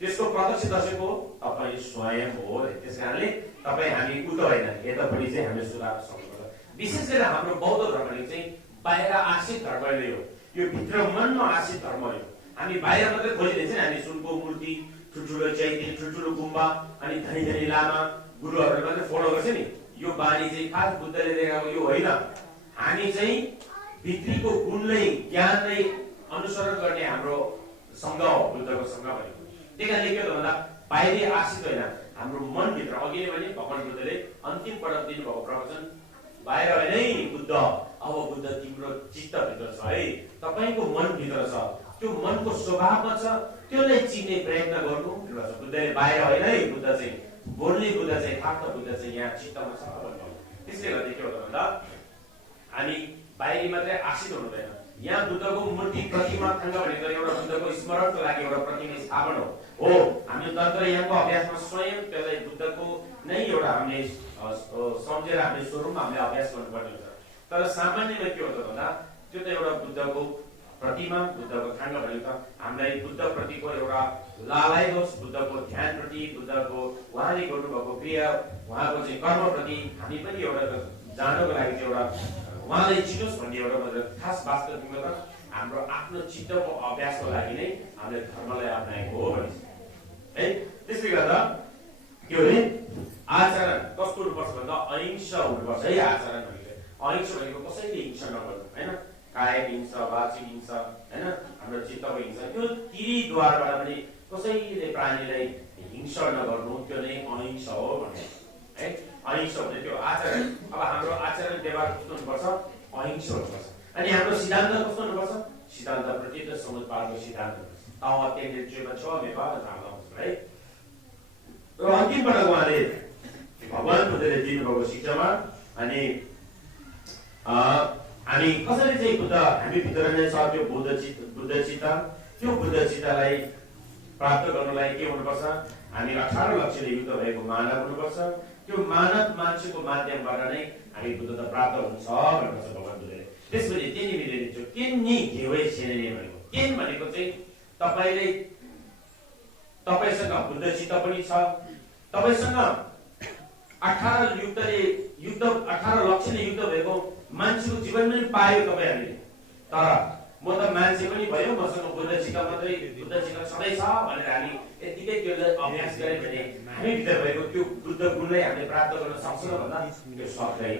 त्यसको प्रत्यक्षदर्शीको तपाईँ स्वयं हो त्यस कारणले तपाईँ हामी उतो होइन यतापट्टि चाहिँ हामीले सुधार सक्नुपर्छ विशेष गरी हाम्रो बौद्ध धर्मले चाहिँ बाहिर आश्रित धर्म हो यो भित्र मनमा आश्रित धर्म हो हामी बाहिर मात्रै खोजिदिन्छ नि हामी सुनको मूर्ति ठुल्ठुलो चैत्य ठुल्ठुलो गुम्बा अनि धनी धनी लामा गुरुहरूले मात्रै फलो गर्छ नि यो बानी चाहिँ खास बुद्धले देखाएको यो होइन हामी चाहिँ भित्रीको गुणलाई ज्ञानलाई अनुसरण गर्ने हाम्रो सङ्घ हो बुद्धको सङ्घ भनेको त्यही कारणले के हो भन्दा बाहिरी आश्रित होइन हाम्रो मनभित्र अघि नै भने भगवान बुद्धले अन्तिम पटक दिनुभएको प्रवचन बाहिर होइन है बुद्ध अब बुद्ध तिम्रो चित्तभित्र छ है तपाईँको मनभित्र छ त्यो मनको स्वभावमा छ त्यसलाई चिन्ने प्रयत्न गर्नु भन्नुभएको छ बुद्धले बाहिर होइन है बुद्ध चाहिँ बोल्ने बुद्ध चाहिँ खाप्त बुद्ध चाहिँ यहाँ चित्तमा छ भन्नु त्यसले गर्दा के हो भन्दा हामी बाहिरी मात्रै आश्रित हुनुहुँदैन यहाँ बुद्धको मूर्ति प्रतिमा खण्ड भनेको एउटा बुद्धको स्मरणको लागि एउटा प्रतिमा स्थापन हो हामी तन्त्रयानको अभ्यासमा स्वयं त्यसलाई बुद्धको नै एउटा हामीले सम्झेर हामीले स्वरूपमा हामीले अभ्यास गर्नुपर्ने हुन्छ तर सामान्यमा के हो त भन्दा त्यो त एउटा बुद्धको प्रतिमा बुद्धको खण्ड भनेको त हामीलाई बुद्ध प्रतिको एउटा लालाइ होस् बुद्धको ध्यान प्रति बुद्धको उहाँले गर्नुभएको क्रिया उहाँको चाहिँ कर्मप्रति हामी पनि एउटा जानको लागि चाहिँ एउटा उहाँले चिनोस् भन्ने एउटा मतलब खास वास्तविकमा त हाम्रो आफ्नो चित्तको अभ्यासको लागि नै हामीले धर्मलाई अपनाएको हो भनिन्छ है त्यसले गर्दा के हो भने आचरण कस्तो हुनुपर्छ भन्दा अहिंसा हुनुपर्छ है आचरण भनेको अहिंसा भनेको कसैले हिंसा नगर्नु हैन कायिक हिंसा वाचिक हिंसा हैन हाम्रो चित्तको हिंसा त्यो तिरीद्वारबाट पनि कसैले प्राणीलाई हिंसा नगर्नु त्यो नै अहिंसा हो भन्ने है अहिंसा भने त्यो आचरण अब हाम्रो आचरण व्यवहार कस्तो हुनुपर्छ अहिंसा हुनुपर्छ अनि हाम्रो सिद्धान्त कस्तो हुनुपर्छ सिद्धान्त प्रति त समुद्पादको सिद्धान्त तावा त्यही चाहिँ छ नेपाल थाहा है र अन्तिम पटक उहाँले भगवान बुद्धले दिनुभएको शिक्षामा अनि हामी कसरी चाहिँ बुद्ध हामी भित्र नै छ त्यो बुद्ध चित्त त्यो बुद्ध चित्तलाई प्राप्त गर्नलाई के हुनुपर्छ हामी 18 लक्षले युक्त भएको मानव हुनुपर्छ त्यो मानव मान्छेको माध्यमबाट नै हामी बुद्धता प्राप्त हुन्छ भनेको छ भगवान बुद्धले त्यसपछि त्यही मिलेर दिन्छु केन नि घेवै सेने भनेको केन भनेको चाहिँ तपाईसँग बुद्ध चित्त पनि छ तपाईसँग 18 लक्षले युक्त भएको मान्छेको जीवन पनि पायो तपाईहरुले तर म त मान्छे पनि भयो मसँग बुद्ध चित्त मात्रै बुद्ध चित्त सधैँ छ भनेर हामी यतिकै त्यसलाई अभ्यास गरे भने हामी भित्र भएको त्यो बुद्ध गुणलाई हामीले प्राप्त गर्न सक्छौँ भन्दा त्यो सक्दैन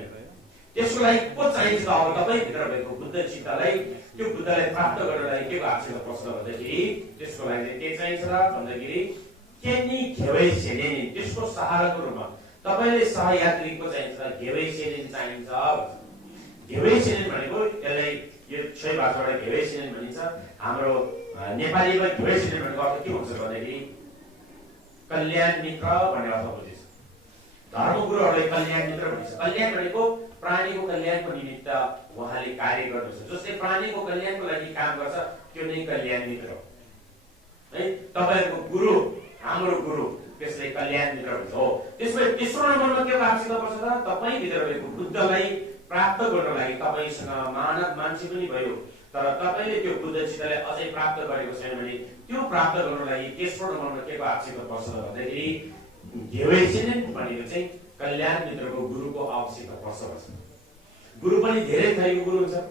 त्यसको लागि को चाहिन्छ अब तपाईँ भित्र भएको बुद्ध चित्तलाई त्यो बुद्धलाई प्राप्त गर्नलाई के आवश्यकता पर्छ भन्दाखेरि त्यसको लागि के चाहिन्छ र भन्दाखेरि के नि घेवै सेने नि त्यसको सहाराको रूपमा तपाईले सहयात्रीको चाहिन्छ घेवै सेने चाहिन्छ घेवै सेने भनेको त्यसलाई यो छय भाषाबाट घेवै सेने भनिन्छ हाम्रो नेपालीमा घेवै सेने भनेको अर्थ के हुन्छ भन्दाखेरि कल्याण मित्र भन्ने अर्थ बुझिन्छ धर्मगुरुहरूले कल्याण मित्र भनिन्छ कल्याण भनेको प्राणीको कल्याणको निमित्त उहाँले कार्य गर्नुहुन्छ जसले प्राणीको कल्याणको लागि काम गर्छ त्यो नै कल्याण मित्र हो है तपाईहरुको गुरु हाम्रो गुरु त्यसले कल्याण मित्र भन्छ हो त्यसपछि तेस्रो नम्बरमा के आवश्यकता पर्छ त तपाई भित्र भएको बुद्धलाई प्राप्त गर्नको लागि तपाईसँग मानव मान्छे पनि भयो तर तपाईले त्यो बुद्ध चित्तलाई अझै प्राप्त गरेको छैन भने त्यो प्राप्त गर्नको लागि तेस्रो नम्बरमा के आवश्यकता पर्छ भन्दाखेरि घेवैसिन भनेको चाहिँ कल्याण मित्रको गुरुको आवश्यकता पर्छ गुरु पनि धेरै थरीको गुरु हुन्छ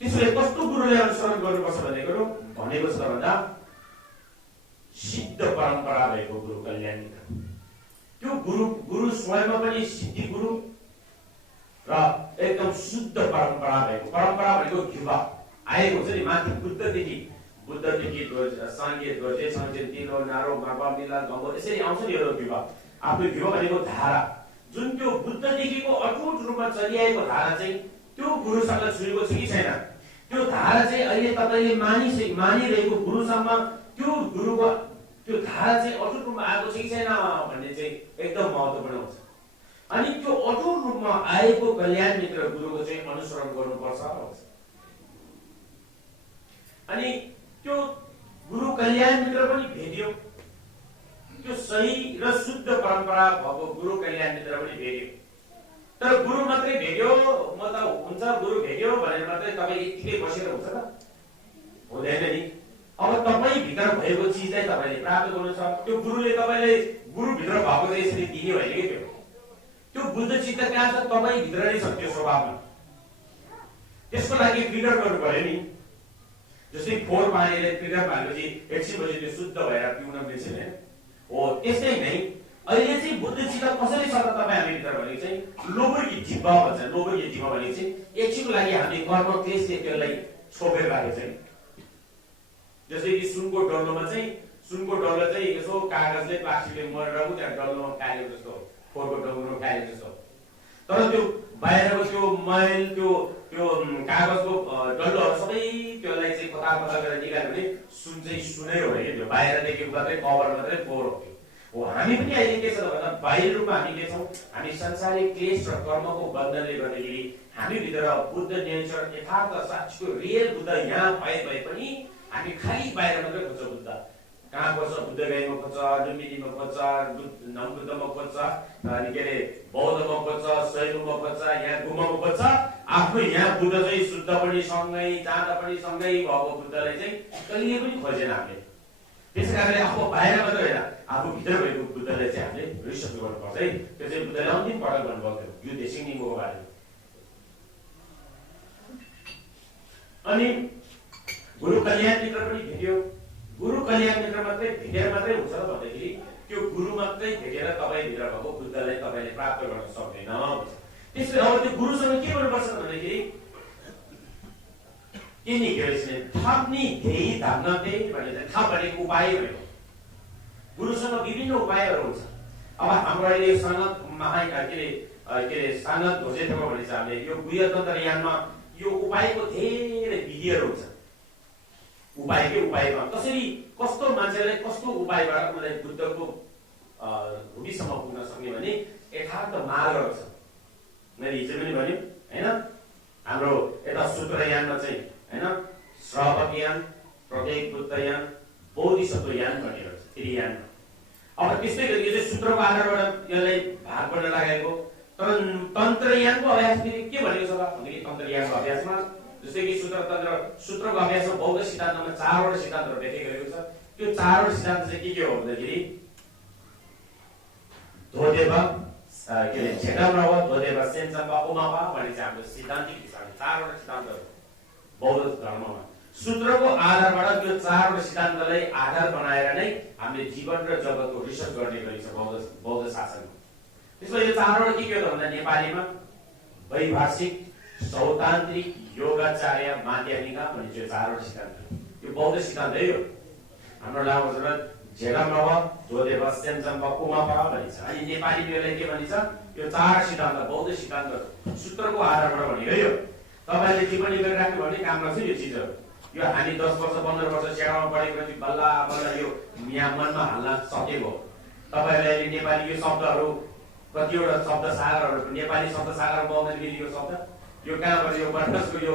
त्यसैले कस्तो गुरुले अनुसरण गर्नुपर्छ भनेको छ भन्दा सिद्ध परम्परा भएको गुरु कल्याण मित्र त्यो गुरु स्वयंमा पनि सिद्धि गुरु र एकदम शुद्ध परम्परा भएको परम्परा भनेको घिवा आएको हुन्छ नि माथि बुद्धदेखि सांगे ध्वजे सञ्चेन तिलो नारो मार्बा मिला गङ्गो यसरी आउँछ नि यो घिवा आफ्नो घिवा भनेको धारा जुन त्यो बुद्धदेखिको अटुट रूपमा चलिआएको धारा चाहिँ त्यो गुरुसँग छुएको छ कि छैन, त्यो धारा चाहिँ अहिले तपाईले मानिरहेको गुरुसम्म त्यो गुरुको त्यो धारा चाहिँ अटुट रूपमा आएको छ कि छैन भन्ने चाहिँ एकदम महत्त्वपूर्ण हुन्छ। अनि त्यो अटुट रूपमा आएको कल्याण मित्र गुरुको चाहिँ अनुसरण गर्नुपर्छ। अनि त्यो गुरु कल्याण मित्र पनि भेट्यो, त्यो सही र शुद्ध परम्परा भएको गुरु कल्याण मित्र पनि भेट्यो। तर गुरु मात्रै भेट्यो म त हुन्छ गुरु भेट्यो भनेर मात्रै तपाईँ यतिकै बसेर हुन्छ त? हुँदैन नि। अब तपाईँ भित्र भएको चिज चाहिँ तपाईँले प्राप्त गर्नु छ। त्यो गुरुले तपाईँलाई गुरु भित्र भएको चाहिँ यसरी दिने होइन कि त्यो बुद्ध चित्त कहाँ छ? तपाईँ भित्र नै छ त्यो स्वभावमा। त्यसको लागि ट्रिगर गर्नु पर्यो नि। जस्तै फोहोर पानीले ट्रिगर भएपछि एकछिनपछि त्यो शुद्ध भएर पिउन मिल्छ नि हो। त्यस्तै नै अहिले चाहिँ बुद्ध चित्त कसरी छ त तपाईँ हामी भित्र भनेको चाहिँ लोभकी जिब्बा भन्छ। लोभकी जिब्बा भनेको चाहिँ एकछिनको लागि हामीले कर्म क्लेशले त्यसलाई छोपेर राखेको छ। जस्तै कि सुनको डल्लोमा चाहिँ सुनको डल्लो चाहिँ यसो कागजले प्लास्टिकले मरेर त्यहाँ डल्लोमा कालेको जस्तो, फोहोरको डल्लोमा कालेको जस्तो। तर त्यो बाहिरको त्यो मैल त्यो त्यो कागजको डल्लोहरू सबै त्यसलाई चाहिँ कता गरेर निकाल्यो भने सुन चाहिँ सुनै हो कि त्यो बाहिर देखेको मात्रै कभर मात्रै फोहोर हो। हो हामी पनि अहिले के छ भन्दा बाहिर रूपमा हामी के छौँ, हामी संसारिक क्लेश र कर्मको बन्धनले गर्दाखेरि हामी भित्र बुद्ध नेचर यथार्थ साँच्चीको रियल बुद्ध यहाँ भए पनि हामी खालि बाहिर मात्रै खोज्छ। बुद्ध कहाँ खोज्छ? बुद्ध गयामा खोज्छ, लुम्बिनीमा खोज्छ, नमबुद्धमा खोज्छ, अनि के अरे बौद्धमा खोज्छ, शैवमा खोज्छ, यहाँ गुम्बामा खोज्छ। आफ्नो यहाँ बुद्ध चाहिँ शुद्ध पनि सँगै जाँदा पनि सँगै भएको बुद्धलाई चाहिँ कहिले पनि खोजेन हामीले। त्यसै कारणले अब बाहिर मात्रै होइन, आफू भित्र भएको बुद्धलाई चाहिँ हामीले रिसर्च गर्नुपर्छ है। त्यो चाहिँ बुद्धले अन्तिम पटक भन्नुभएको थियो यो देशिङको बारेमा। अनि गुरु कल्याण मित्र पनि भेट्यो। गुरु कल्याण मित्र मात्रै भेटेर मात्रै हुन्छ भन्दाखेरि त्यो गुरु मात्रै भेटेर तपाईँ भित्र भएको बुद्धलाई तपाईँले प्राप्त गर्न सक्दैन। त्यसले अब त्यो गुरुसँग के गर्नुपर्छ भन्दाखेरि के नि के भन्छ थप्नी धेई धान्नते भनेर थप भनेको उपाय भनेको गुरुसँग विभिन्न उपायहरू हुन्छ। अब हाम्रो अहिले सनद के अरे सनद घोषितमा भनेछ हामीले यो गुह्य तन्त्रयानमा यो उपायको धेरै विधिहरू हुन्छ। उपायकै उपायमा कसरी कस्तो मान्छेलाई कस्तो उपायबाट उनलाई बुद्धको भूमिसम्म पुग्न सक्ने भने यथार्थ मार्गहरू छ। मैले हिजो पनि भन्यो होइन, हाम्रो यता सूत्रयानमा चाहिँ होइन श्रवकयान, प्रत्येक बुद्धयान, बोधिसत्वयान भनेर छ त्रियानमा। अब त्यस्तै गरी यो चाहिँ सूत्रको आधारबाट यसलाई भाग गर्न लागेको। तर तन्त्रयानको अभ्यास फेरि के भनेको छ भन्दाखेरि तन्त्रयानको अभ्यासमा जस्तै कि सूत्रको अभ्यासमा बौद्ध सिद्धान्तमा 4 वटा सिद्धान्तहरू व्याख्या गरेको छ। त्यो 4 वटा सिद्धान्त चाहिँ के हो भन्दाखेरि धोदेव के अरे झेडाम्रव धोदेव सेन्चम्बा उमापा भन्ने चाहिँ हाम्रो सिद्धान्तिक हिसाबले 4 वटा सिद्धान्तहरू बौद्ध धर्ममा सूत्रको आधारबाट त्यो 4 वटा सिद्धान्तलाई आधार बनाएर नै हामीले जीवन र जगतको रिसर्च गर्ने गरिन्छ बौद्ध शासनमा। त्यसमा यो 4 वटा के हो भन्दा नेपालीमा वैभाषिक, सौतान्त्रिक, योगाचार्य, माध्यमिका भन्ने चाहिँ 4 वटा सिद्धान्त। यो बौद्ध सिद्धान्त है। यो हाम्रो लामोबाट झेडाम्रव धोदेव सेन्चम्बा उमापा भनिन्छ। अनि नेपाली यसलाई के भनिन्छ यो 4 सिद्धान्त बौद्ध सिद्धान्त सूत्रको आधारबाट भनेको यो। तपाईले टिप्पणी गरिराख्नु भने काम लाग्छ यो चिजहरू। यो हामी 10 वर्ष 15 वर्ष सेवामा पढेपछि बल्ल यो यहाँ मनमा हाल्न सकेको। तपाईहरुले नेपाली यो शब्दहरू कतिवटा शब्द सागरहरू नेपाली शब्द सागर पाउँदैन मिलेको शब्द यो कहाँबाट यो वर्णसको यो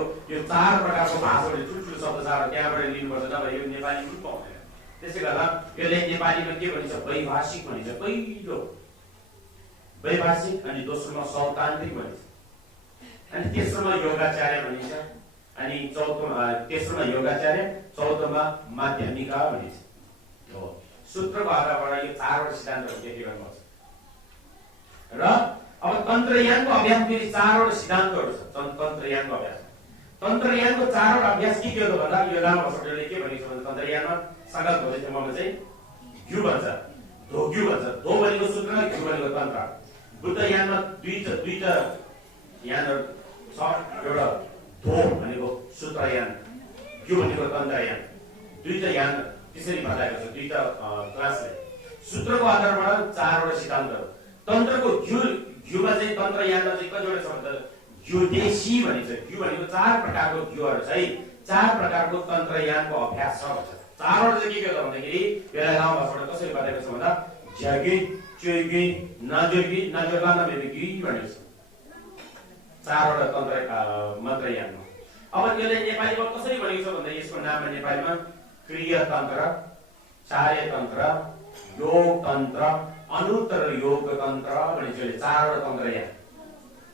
4 प्रकारको भाषाहरू ठुल्ठुलो शब्द सागर त्यहाँबाट लिनुपर्छ नभए यो नेपाली पनि पाउँदैन। त्यसै गर्दा यसले नेपालीमा के भनिन्छ वैभाषिक भनिन्छ पहिलो वैभाषिक, अनि दोस्रोमा सौतान्त्रिक भनिन्छ, अनि तेस्रोमा योगाचार्य भनिन्छ, अनि तेस्रोमा योगाचार्य, चौथोमा माध्यमिका भनिन्छ। हो सूत्रको आधारबाट यो 4 वटा सिद्धान्तहरू व्याख्या गर्नुपर्छ। र अब तन्त्रयानको अभ्यास फेरि 4 वटा सिद्धान्तहरू छ। तन्त्रयानको अभ्यास तन्त्रयानको 4 वटा अभ्यास के हो भन्दा यो लामो शब्दले के भनेको छ भने तन्त्रयानमा संगत भोजनमा चाहिँ घ्यु भन्छ, धोघ्यु भन्छ। धो भनेको सूत्र, घ्यु भनेको तन्त्र। बुद्धयानमा दुईटा यानहरू छ। एउटा धो भनेको सूत्रयान, घ्यु भनेको तन्त्रयान। दुईटा यान त्यसरी बताएको छ दुईटा क्लासले। सूत्रको आधारबाट 4 वटा सिद्धान्तहरू। तन्त्रको घिउमा चाहिँ तन्त्रयानमा चाहिँ कतिवटा छ भन्दा घिउदेशी भनिन्छ। घिउ भनेको 4 प्रकारको घिउहरू छ है, 4 प्रकारको तन्त्रयानको अभ्यास छ भन्छ। 4वटा चाहिँ के हो भन्दाखेरि यसलाई गाउँ भाषाबाट कसरी बताएको छ भन्दा झ्यागी चुइगी नजुर्गी नजुर्ला नबेगी भनेको छ 4वटा तन्त्र मन्त्रयानमा। अब यसले नेपालीमा कसरी भनेको छ भन्दा यसको नाममा नेपालीमा क्रिया तन्त्र, चार्य तन्त्र, योग तन्त्र, अनुत्तर योग तन्त्र भनिन्छ। यसले 4वटा तन्त्रयान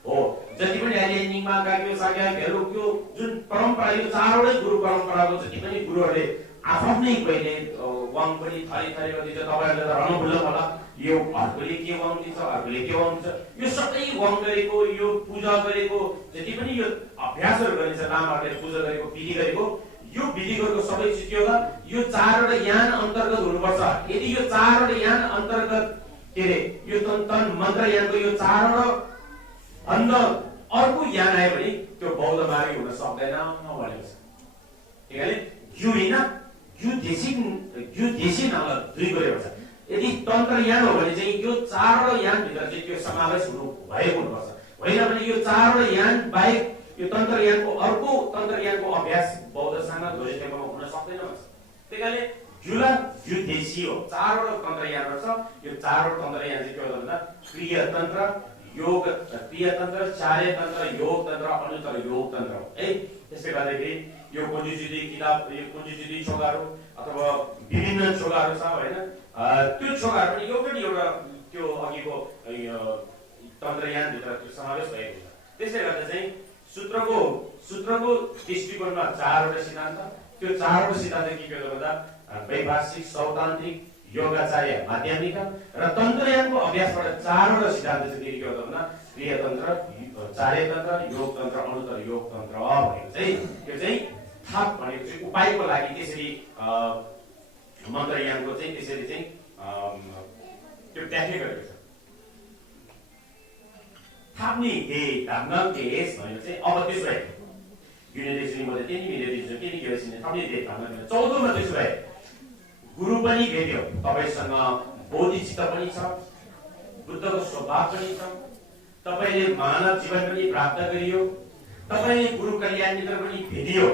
हो। जति पनि अहिले निङमा गाग्यो साग्यो यो जुन परम्परा यो 4वटै गुरु परम्पराको जति पनि गुरुहरूले आफ्नै पहिले वाङ पनि थरी थरी गरिदिन्छ। तपाईँहरूले त रनबुल्ल होला यो अर्कोले के वाङ दिन्छ, अर्कोले के वाङ दिन्छ, यो सबै वाङ गरेको यो पूजा गरेको जति पनि यो अभ्यासहरू गरिन्छ, लामाहरूले पूजा गरेको विधि गरेको यो विधि गरेको सबै चिज के होला यो 4वटा यान अन्तर्गत हुनुपर्छ। यदि यो 4वटा यान अन्तर्गत के अरे यो तन मन्त्र यानको यो 4वटा अन्त अर्को यान आयो भने त्यो बौद्ध मार्गी हुन सक्दैन भनेको छ। ठीक है, घिउ होइन घिउ देशी नाममा 2 गरेको छ। यदि तन्त्र यान हो भने चाहिँ यो 4वटा यान भित्र चाहिँ त्यो समावेश हुनु भएको हुनुपर्छ। होइन भने यो 4वटा यान बाहेक यो तन्त्र यानको अर्को तन्त्र यानको अभ्यास बौद्ध सांग ध्वजमा हुन सक्दैन भन्छ। त्यसैले घिउ देशी हो। 4वटा तन्त्र यानहरू छ। यो 4वटा तन्त्र यान चाहिँ के हो भन्दा क्रिया तन्त्र, योग क्रिया तन्त्र, चार्य तन्त्र, योग तन्त्र, अनुत्तर योग तन्त्र हो है। त्यसले गर्दाखेरि यो कुञ्जिजुदी किताब यो कुञ्जिजुदी छोगाहरू अथवा विभिन्न छोगाहरू छ होइन, त्यो छोगाहरू पनि एउटा त्यो अघिको तन्त्रयान भित्र समावेश भएको छ। त्यसले गर्दा चाहिँ सूत्रको दृष्टिकोणमा 4वटा सिद्धान्त, त्यो 4वटा सिद्धान्त के हो भन्दा वैभाषिक, सौतान्त्रिक, योगाचार्य, माध्यमिक र तन्त्रयानको अभ्यासबाट 4वटा सिद्धान्त चाहिँ के हो भन्दा क्रिया तन्त्र, चार्य तन्त्र, योग तन्त्र, अनुत्तर योग तन्त्र भनेको चाहिँ यो चाहिँ थाप भनेको चाहिँ उपायको लागि त्यसरी मन्त्रयानको चाहिँ त्यसरी चाहिँ त्यो व्याख्या गरेको छ। थाप्ने हे धामगाम देश भनेको चाहिँ अब त्यसो भए युनिभर्सिटी मध्ये त्यही युनिभर्सिटी के युनिभर्सिटी थाप्ने हे धामगाम 14मा त्यसो भए गुरु पनि भेट्यो, तपाईसँग बोधिचित्त पनि छ, बुद्धको स्वभाव पनि छ, तपाईले मानव जीवन पनि प्राप्त गरियो, तपाईले गुरु कल्याण मित्र पनि भेटियो।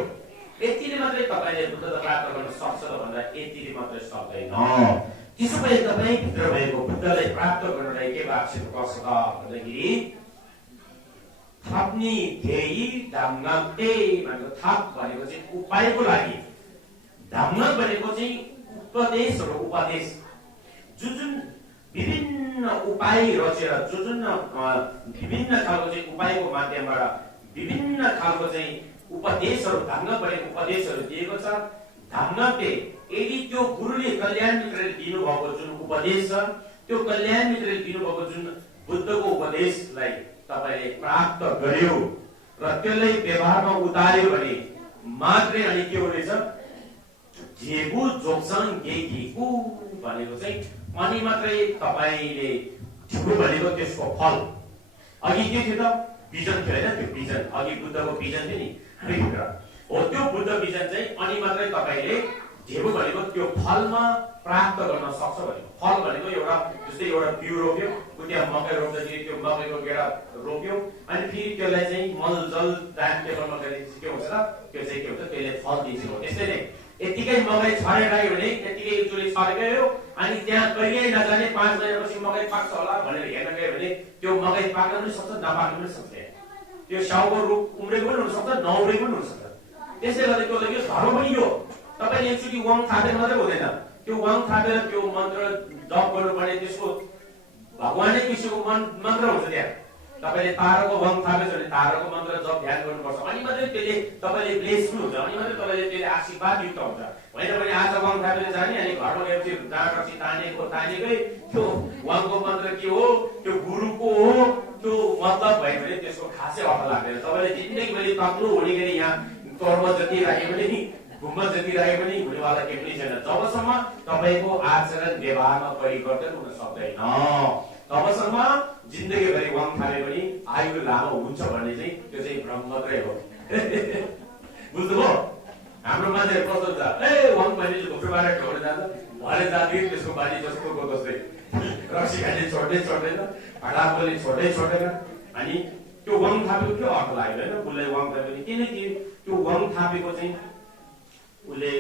यतिले मात्रै तपाईले बुद्धता प्राप्त गर्न सक्छ भन्दा यतिले मात्रै सक्दैन। त्यसो भए तपाई भित्र भएको बुद्धलाई प्राप्त गर्नलाई के आवश्यक पर्छ त भन्दाखेरि थाप्नी धेई धामगाते भनेको थाप भनेको चाहिँ उपायको लागि, धामगाम भनेको चाहिँ उपदेशहरू उपदेश जुन विभिन्न उपाय रचेर जुन विभिन्न खालको चाहिँ उपायको माध्यमबाट विभिन्न खालको चाहिँ उपदेशहरू धामगाम भनेको उपदेशहरू दिएको छ। धामगामले यदि त्यो गुरुले कल्याण मित्रले दिनुभएको जुन उपदेश छ त्यो कल्याण मित्रले दिनुभएको जुन बुद्धको उपदेशलाई तपाईले प्राप्त गर्यो र त्यसलाई व्यवहारमा उतार्यो भने मात्रै अनि के हुनेछ जेबु जोक्सन गेगीको भनेको चाहिँ अनि मात्रै तपाईले ठुलो भनेको त्यसको फल। अघि के थियो त विजन थियो हैन, त्यो विजन अघि बुद्धको विजन थियो नि भित्र हो, त्यो बुद्ध विजन चाहिँ अनि मात्रै तपाईले जेबु भनेको त्यो फलमा प्राप्त गर्न सक्छ भनेको। फल भनेको एउटा जस्तै एउटा बिउ रोप्यो, त्यहाँ मकै रोप्दाखेरि त्यो मकैको गेडा रोप्यो अनि फेरि त्यसलाई चाहिँ मलजल टाइम टेबलमा गरेपछि के हुन्छ त त्यो चाहिँ के हुन्छ त्यसले फल दिन्छ हो। त्यसै नै यतिकै मकै छरेर आयो भने यतिकै एकचोटि छरेकै हो अनि त्यहाँ कहिल्यै नजाने 5 महिनापछि मकै पाक्छ होला भनेर हेर्न गयो भने त्यो मकै पाक्न पनि सक्छ नपाक्न पनि सक्छ, त्यो साउको रुख उम्रेको पनि हुन सक्छ नउम्रेको पनि हुन सक्छ। त्यसले गर्दा त्यो लागि धर्म पनि यो तपाईले एकचोटि वाङ थापेर मात्रै हुँदैन, त्यो वाङ थापेर त्यो मन्त्र जप गर्नुपर्ने त्यसको भगवानै कृष्णको मन्त्र हुन्छ। त्यहाँ तपाईले ताराको वाङ थापेछ भने ताराको मन्त्र जप ध्यान गर्नुपर्छ अनि मात्रै त्यसले तपाईले ब्लेस हुन्छ, अनि मात्रै तपाईले त्यसले आशीर्वाद युक्त हुन्छ। होइन भने आज वाङ थापेर जाने अनि घरमा गएपछि डाँडपछि तानेकै त्यो वाङको मन्त्र के हो त्यो गुरुको हो त्यो मतलब भयो भने त्यसको खासै अर्थ लाग्दैन। तपाईले जिन्दगीभरि तक्नु हुने गरी यहाँ कर्म जति राखे पनि गुम्बद जति राखे पनि हुनेवाला केही पनि छैन जबसम्म तपाईको आचरण व्यवहारमा परिवर्तन हुन सक्दैन। तबसम्म जिन्दगीभरि वाङ थाले पनि आयु लामो हुन्छ भन्ने चाहिँ त्यो चाहिँ भ्रम मात्रै हो। बुझ्नुभयो? हाम्रो मान्छेहरू कस्तो छ ए वाङ भने घुप्रोबाट ढोल्न जान्छ भरे जाति त्यसको बानी जस्तो जस्तै र रक्सी खाने छोड्दै छोड्दैन, हटाप पनि छोड्दै छोड्दैन। अनि त्यो वाङ थापेको के अर्थ लाग्यो होइन, उसले वाङ थापेको किनकि त्यो वाङ थापेको चाहिँ उसले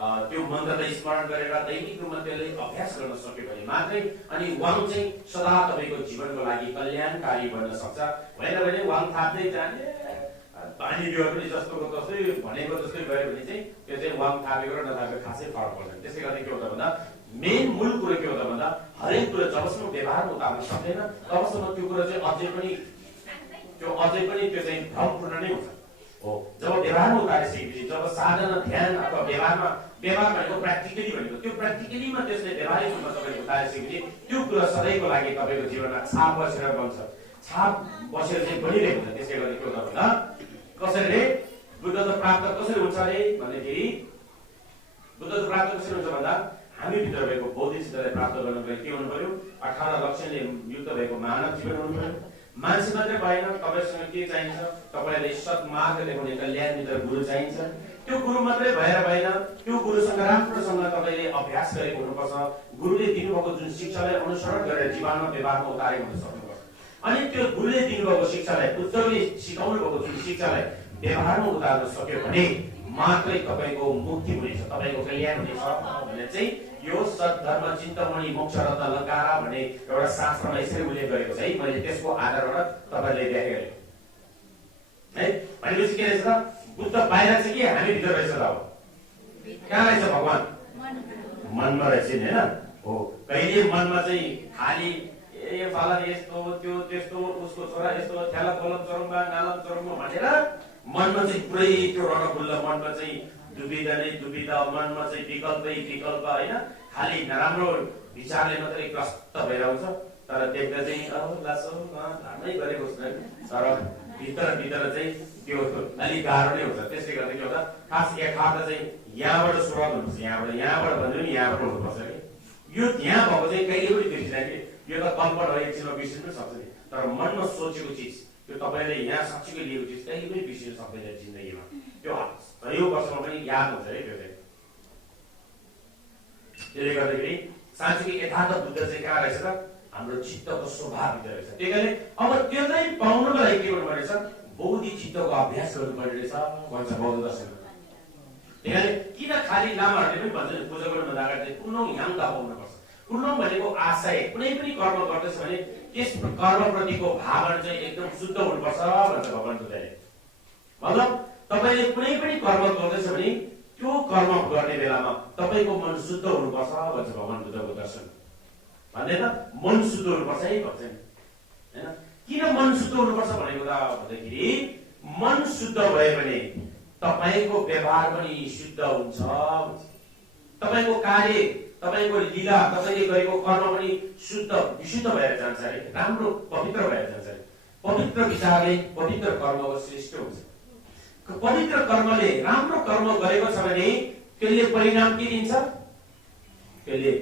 त्यो मन्त्रलाई स्मरण गरेर दैनिक रूपमा त्यसले अभ्यास गर्न सक्यो भने मात्रै अनि वाङ चाहिँ सदा तपाईँको जीवनको लागि कल्याणकारी बन्न सक्छ। होइन भने वाङ थाप्दै जाने पानी बिउ पनि जस्तोको तस्तै भनेको जस्तै गयो भने चाहिँ त्यो चाहिँ वाङ थापेको र नथापेको खासै फरक पर्दैन। त्यसै गर्दा के हुन्छ भन्दा मेन मूल कुरो के हुन्छ भन्दा हरेक कुरो जबसम्म व्यवहारमा उतार्न सक्दैन तबसम्म त्यो कुरो चाहिँ अझै पनि त्यो चाहिँ भ्रमपूर्ण नै हुन्छ। हो, जब व्यवहारमा उतारिसकेपछि जब साधना ध्यान अथवा व्यवहार भनेको प्र्याक्टिकली भनेको त्यो प्र्याक्टिकलीमा त्यसले व्यवहारिक रूपमा तपाईँले उतारिसकेपछि त्यो कुरा सधैँको लागि तपाईँको जीवनमा छाप बसेर बन्छ, छाप बसेर चाहिँ बनिरहेको हुन्छ। त्यसै गरी के हुन्छ भन्दा कसैले बुद्धत्व प्राप्त कसरी हुन्छ अरे भन्दाखेरि बुद्धत्व प्राप्त कसरी हुन्छ भन्दा हामी भित्र भएको बौद्धिक सिद्धलाई प्राप्त गर्नको लागि के हुनु पर्यो, 18 लक्षणले युक्त भएको मानव जीवन हुनु पर्यो। मान्छे मात्रै भएन, तपाईँसँग के चाहिन्छ, तपाईँलाई सद्मार्ग देखाउने कल्याण मित्र गुरु चाहिन्छ। त्यो गुरु मात्रै भएर भएन, त्यो गुरुसँग राम्रोसँग तपाईँले अभ्यास गरेको हुनुपर्छ। गुरुले दिनुभएको जुन शिक्षालाई अनुसरण गरेर जीवनमा व्यवहारमा उतारेको हुन सक्नुपर्छ। अनि त्यो गुरुले दिनुभएको शिक्षालाई उच्चले सिकाउनु भएको जुन शिक्षालाई व्यवहारमा उतार्न सक्यो भने मात्रै तपाईँको मुक्ति हुनेछ, तपाईँको कल्याण हुनेछ भने चाहिँ यो सद्धर्म चिन्तमणि मोक्ष रत्न अलङ्कारा भन्ने एउटा शास्त्रमा यसरी उल्लेख गरेको छ है। मैले त्यसको आधारबाट तपाईँले व्याख्या गरेँ है। भनेपछि के रहेछ त, बुद्ध बाहिर छ कि हामी भित्र रहेछ त? अब कहाँ रहेछ भगवान? मनमा रहेछ नि होइन। हो, कहिले मनमा चाहिँ खाली ए फाला यस्तो त्यो त्यस्तो उसको छोरा यस्तो थ्याला कोलम चरममा नालम चरममा भनेर मनमा चाहिँ पुरै त्यो रणकुल्ल मनमा चाहिँ दुविधा मनमा चाहिँ विकल्पै विकल्प होइन, खालि नराम्रो विचारले मात्रै ग्रस्त भएर आउँछ। तर देख्दा चाहिँ लासो धर्मै गरेको छैन, तर भित्र चाहिँ त्यो अलिक गाह्रो नै हुन्छ। त्यसले गर्दा के हुन्छ, खास यथार्थ चाहिँ यहाँबाट सुरुवात हुनुपर्छ, यहाँबाट भन्यो नि यहाँबाट हुनुपर्छ कि यो यहाँ भएको चाहिँ कहिले पनि बिर्सिँदैन कि यो त कल्पना हो, एकछिनमा बिर्सिनु पनि सक्छ नि। तर मनमा सोचेको चिज त्यो तपाईँले यहाँ साँच्चीको लिएको चिज कहिले पनि बिर्सिनु सक्दैन जिन्दगीमा। त्यो 100 वर्षमा पनि याद हुन्छ है त्यो चाहिँ। त्यसले गर्दाखेरि साँच्चीको यथार्थ बुद्ध चाहिँ कहाँ रहेछ त, हाम्रो चित्तको स्वभावभित्र रहेछ। त्यही कारणले अब त्यो चाहिँ पाउनको लागि के गर्नु पर्नेछ, बौद्धिक चित्तको अभ्यास गर्नुपर्ने रहेछ भन्छ बौद्ध दर्शनमा। त्यही कारणले किन खालि लामाहरूले पनि भन्छ पूजा गर्नुभन्दा अगाडि चाहिँ कुनौँ याङ्गा पाउनुपर्छ। कुनौँ भनेको आशय, कुनै पनि कर्म गर्दैछ भने त्यस कर्मप्रतिको भावना चाहिँ एकदम शुद्ध हुनुपर्छ भन्छ भगवान बुद्धले। मतलब तपाईँले कुनै पनि कर्म गर्दैछ भने त्यो कर्म गर्ने बेलामा तपाईँको मन शुद्ध हुनुपर्छ भन्छ भगवान बुद्धको दर्शन। भन्दैन मन शुद्ध हुनुपर्छ है भन्छ नि होइन। किन मन शुद्ध हुनुपर्छ भनेको त भन्दाखेरि मन शुद्ध भयो भने तपाईँको व्यवहार पनि शुद्ध हुन्छ, तपाईँको कार्य तपाईँको लीला तपाईँले गरेको कर्म पनि शुद्ध विशुद्ध भएर जान्छ अरे, राम्रो पवित्र भएर जान्छ अरे। पवित्र विचारले पवित्र कर्मको श्रेष्ठ हुन्छ। पवित्र कर्मले राम्रो कर्म गरेको छ भने त्यसले परिणाम के दिन्छ, त्यसले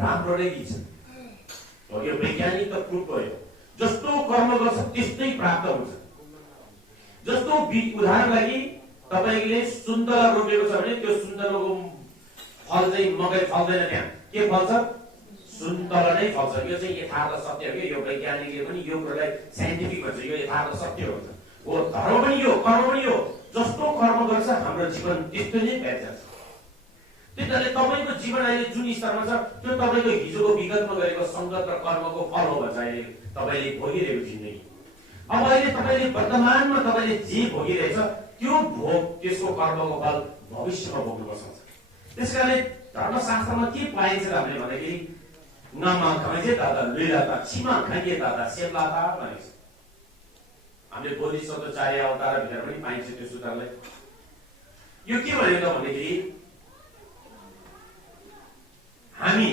राम्रो नै दिन्छ। यो वैज्ञानिक त प्रुफ भयो, जस्तो कर्म गर्छ त्यस्तै प्राप्त हुन्छ। जस्तो उदाहरण लागि तपाईँले सुन्तला रोपेको छ भने त्यो सुन्तलाको फल चाहिँ मकै फल्दैन, त्यहाँ के फल्छ, सुन्तला नै फल्छ। यो चाहिँ यथार्थ सत्य हो। यो वैज्ञानिकले पनि यो कुरालाई साइन्टिफिक भन्छ, यो यथार्थ सत्य हुन्छ। हो, धर्म पनि यो कर्म पनि यो, जस्तो कर्म गर्छ हाम्रो जीवन त्यस्तो नै भएर जान्छ। त्यही कारणले तपाईँको जीवन अहिले जुन स्तरमा छ त्यो तपाईँको हिजोको विगतमा गरेको सङ्गत र कर्मको फल हो भन्छ अहिले तपाईँले भोगिरहेको जिन्दगी। अब अहिले तपाईँले वर्तमानमा तपाईँले जे भोगिरहेछ त्यो भोग त्यसको कर्मको फल भविष्यमा भोग्नुपर्छ। त्यसकारणले धर्मशास्त्रमा के पाइन्छ हामीले भन्दाखेरि नमा खाइजे दादा लैलाता छिमा खाइए दादा सेलाता भनेको छ। हामीले बोधिसत्वचार्य अवतार भित्र पनि पाइन्छ त्यो सूत्रलाई। यो के भनेको त भन्दाखेरि हामी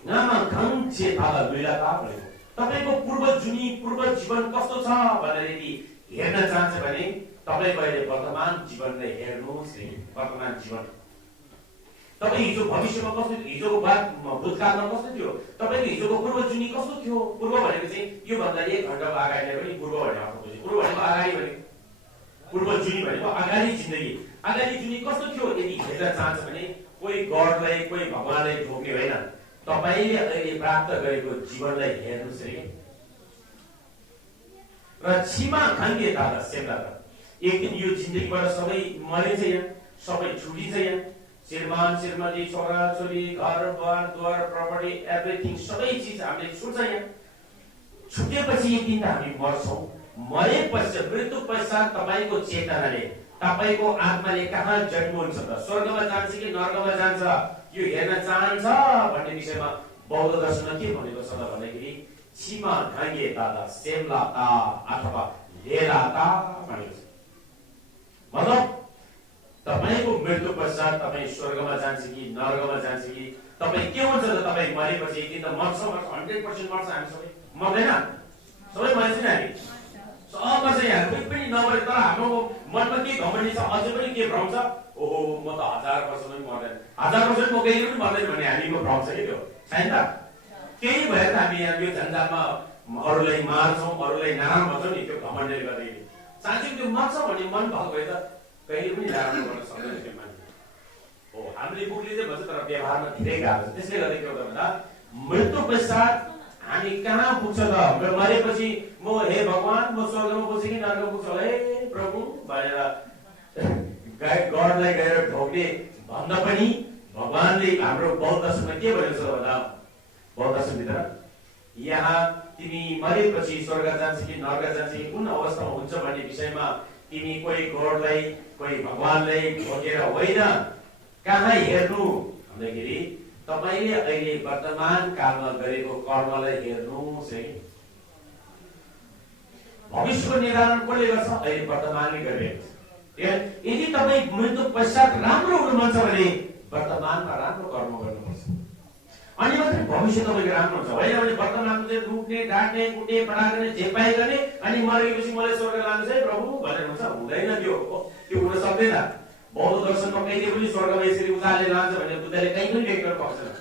नमा खाइजे दादा लैलाता भनेको तपाईको पूर्व जीवन कस्तो छ भनेर यदि हेर्न चाहन्छ भने तपाईको अहिले वर्तमान जीवनलाई हेर्नुहोस् नि। वर्तमान जीवन तपाईँ हिजो भविष्यमा कस्तो, हिजोको भूतकालमा कस्तो थियो, तपाईँको हिजोको पूर्व जुनी कस्तो थियो। पूर्व भनेको चाहिँ यो भन्दा 1 घण्टाको अगाडिलाई पनि पूर्व भन्ने अर्थ बुझ्यो। पूर्व भनेको अगाडि भनेको, पूर्व जुनी भनेको अगाडि जिन्दगी। अगाडि जुनी कस्तो थियो यदि हेर्न चाहन्छ भने कोही गडलाई कोही भगवानलाई ढोक्ने होइन, तपाईले अहिले प्राप्त गरेको जीवनलाई हेर्नुस् रे। र छिमा खाङ्गे दादा सेमला एक दिन यो जिन्दगीबाट सबै मरिन्छ यहाँ, सबै छुटिन्छ यहाँ। श्रीमान श्रीमती छोरा छोरी घर बार द्वार प्रपर्टी एभ्रिथिङ सबै चिज हामीले छुट्छ यहाँ। छुटेपछि एक दिन त हामी मर्छौँ। मरेपछि मृत्यु पश्चात तपाईको चेतनाले तपाईको आत्माले कहाँ जन्म हुन्छ त? स्वर्गमा जान्छ कि नर्कमा जान्छ यो हेर्न चाहन्छ भन्ने विषयमा बौद्ध दर्शनमा के भनेको छ त भन्दाखेरि छिमा घाङ्गे दादा सेमला ता अथवा लेला ता भनेको छ। मतलब तपाईको मृत्यु पश्चात तपाई स्वर्गमा जान्छ कि नर्कमा जान्छ कि तपाई के हुन्छ त? तपाई मरेपछि एक दिन त मर्छ, 100% मर्छ। हामी सबै मर्दैन? सबै मर्छ नि हामी, सब मर्छ यहाँ, कोही पनि नमरे। तर हाम्रो मनमा के घमण्डी छ, अझै पनि के भ्रम छ, ओहो म त 1000 वर्षमै मर्दैन, 1000 वर्ष म कहिले पनि मर्दैन भन्ने हामीको भ्रम छ कि त्यो छैन त? केही भएर त हामी यहाँ यो झन्झामा अरूलाई मार्छौँ, अरूलाई नराम्रो भन्छौँ नि, त्यो घमण्डले गर्दाखेरि। साँच्चै त्यो मर्छ भन्ने मन भएको भए त कहिले पनि नराम्रो गर्न सक्दैन त्यो मान्छे हो। हामीले बुकले चाहिँ भन्छ तर व्यवहारमा धेरै गाह्रो छ। त्यसले गर्दा के हुन्छ भन्दा मृत्यु पश्चात हामी कहाँ पुग्छ त? मरेपछि म हे भगवान म स्वर्गमा पुग्छु कि नर्कमा पुग्छु हे प्रभु भनेर गडलाई गएर ढोक्ने भन्दा पनि भगवानले हाम्रो बौद्ध दर्शनमा के भनेको छ भन्दा बौद्ध दर्शनभित्र यहाँ तिमी मरेपछि स्वर्ग जान्छ कि नर्क जान्छ कि कुन अवस्थामा हुन्छ भन्ने विषयमा तिमी कोही गडलाई कोही भगवानलाई ढोकेर होइन, कहाँ हेर्नु भन्दाखेरि तपाईले अहिले वर्तमान कालमा गरेको कर्मलाई हेर्नुहोस् है। भविष्यको निर्धारण कसले गर्छ? अहिले वर्तमानले गरिरहेको छ। यदि तपाई मृत्यु पश्चात राम्रो हुनु मन छ भने वर्तमानमा राम्रो कर्म गर्नुपर्छ, अनि मात्रै भविष्य तपाईँको राम्रो हुन्छ। होइन भने वर्तमानमा चाहिँ लुट्ने डाट्ने कुट्ने पढा गर्ने जे पाए गर्ने अनि मरेपछि मलाई स्वर्ग लान्छ है प्रभु भनेर हुन्छ, हुँदैन। त्यो हुन सक्दैन। बौद्ध दर्शनमा कहिले पनि स्वर्गमा यसरी उचालेर लान्छ भने बुद्धले कहीँ पनि व्यक्त गर्न सक्दैन।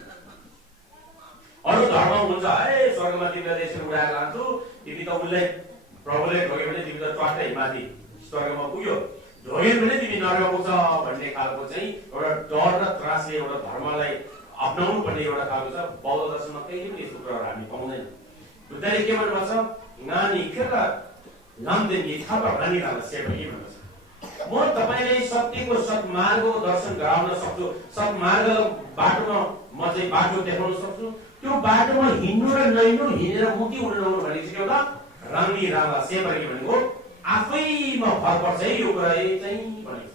अरू धर्म हुन्छ है स्वर्गमा तिमीलाई यसरी उडाएर लान्छु, तिमी त उसलाई प्रभुले ढोग्यो भने तिमी त ट्वाक्कै माथि स्वर्गमा पुग्यो, ढोग्यो भने तिमी नर्क पुग्छ भन्ने खालको चाहिँ एउटा डर र त्रासले एउटा धर्मलाई अप्नाउनु पर्ने एउटा खालको छ। बौद्ध दर्शनमा कहिले पनि यस्तो कुराहरू हामी पाउँदैन। बुद्धले के भन्नुभएको छ? नानी खेर नामदे निथापा नानीलाई सेवा के भन्नु छ? म तपाईलाई सत्यको सत्मार्गको दर्शन गराउन सक्छु, सत्मार्ग बाटोमा म चाहिँ बाटो देखाउन सक्छु। त्यो बाटोमा हिँड्नु र नहिँड्नु, हिँडेर मुक्ति हुन नहुनु भनेको चाहिँ एउटा रानी रामा सेवा के भनेको आफैमा फरक पर्छ है यो कुरा चाहिँ भनेको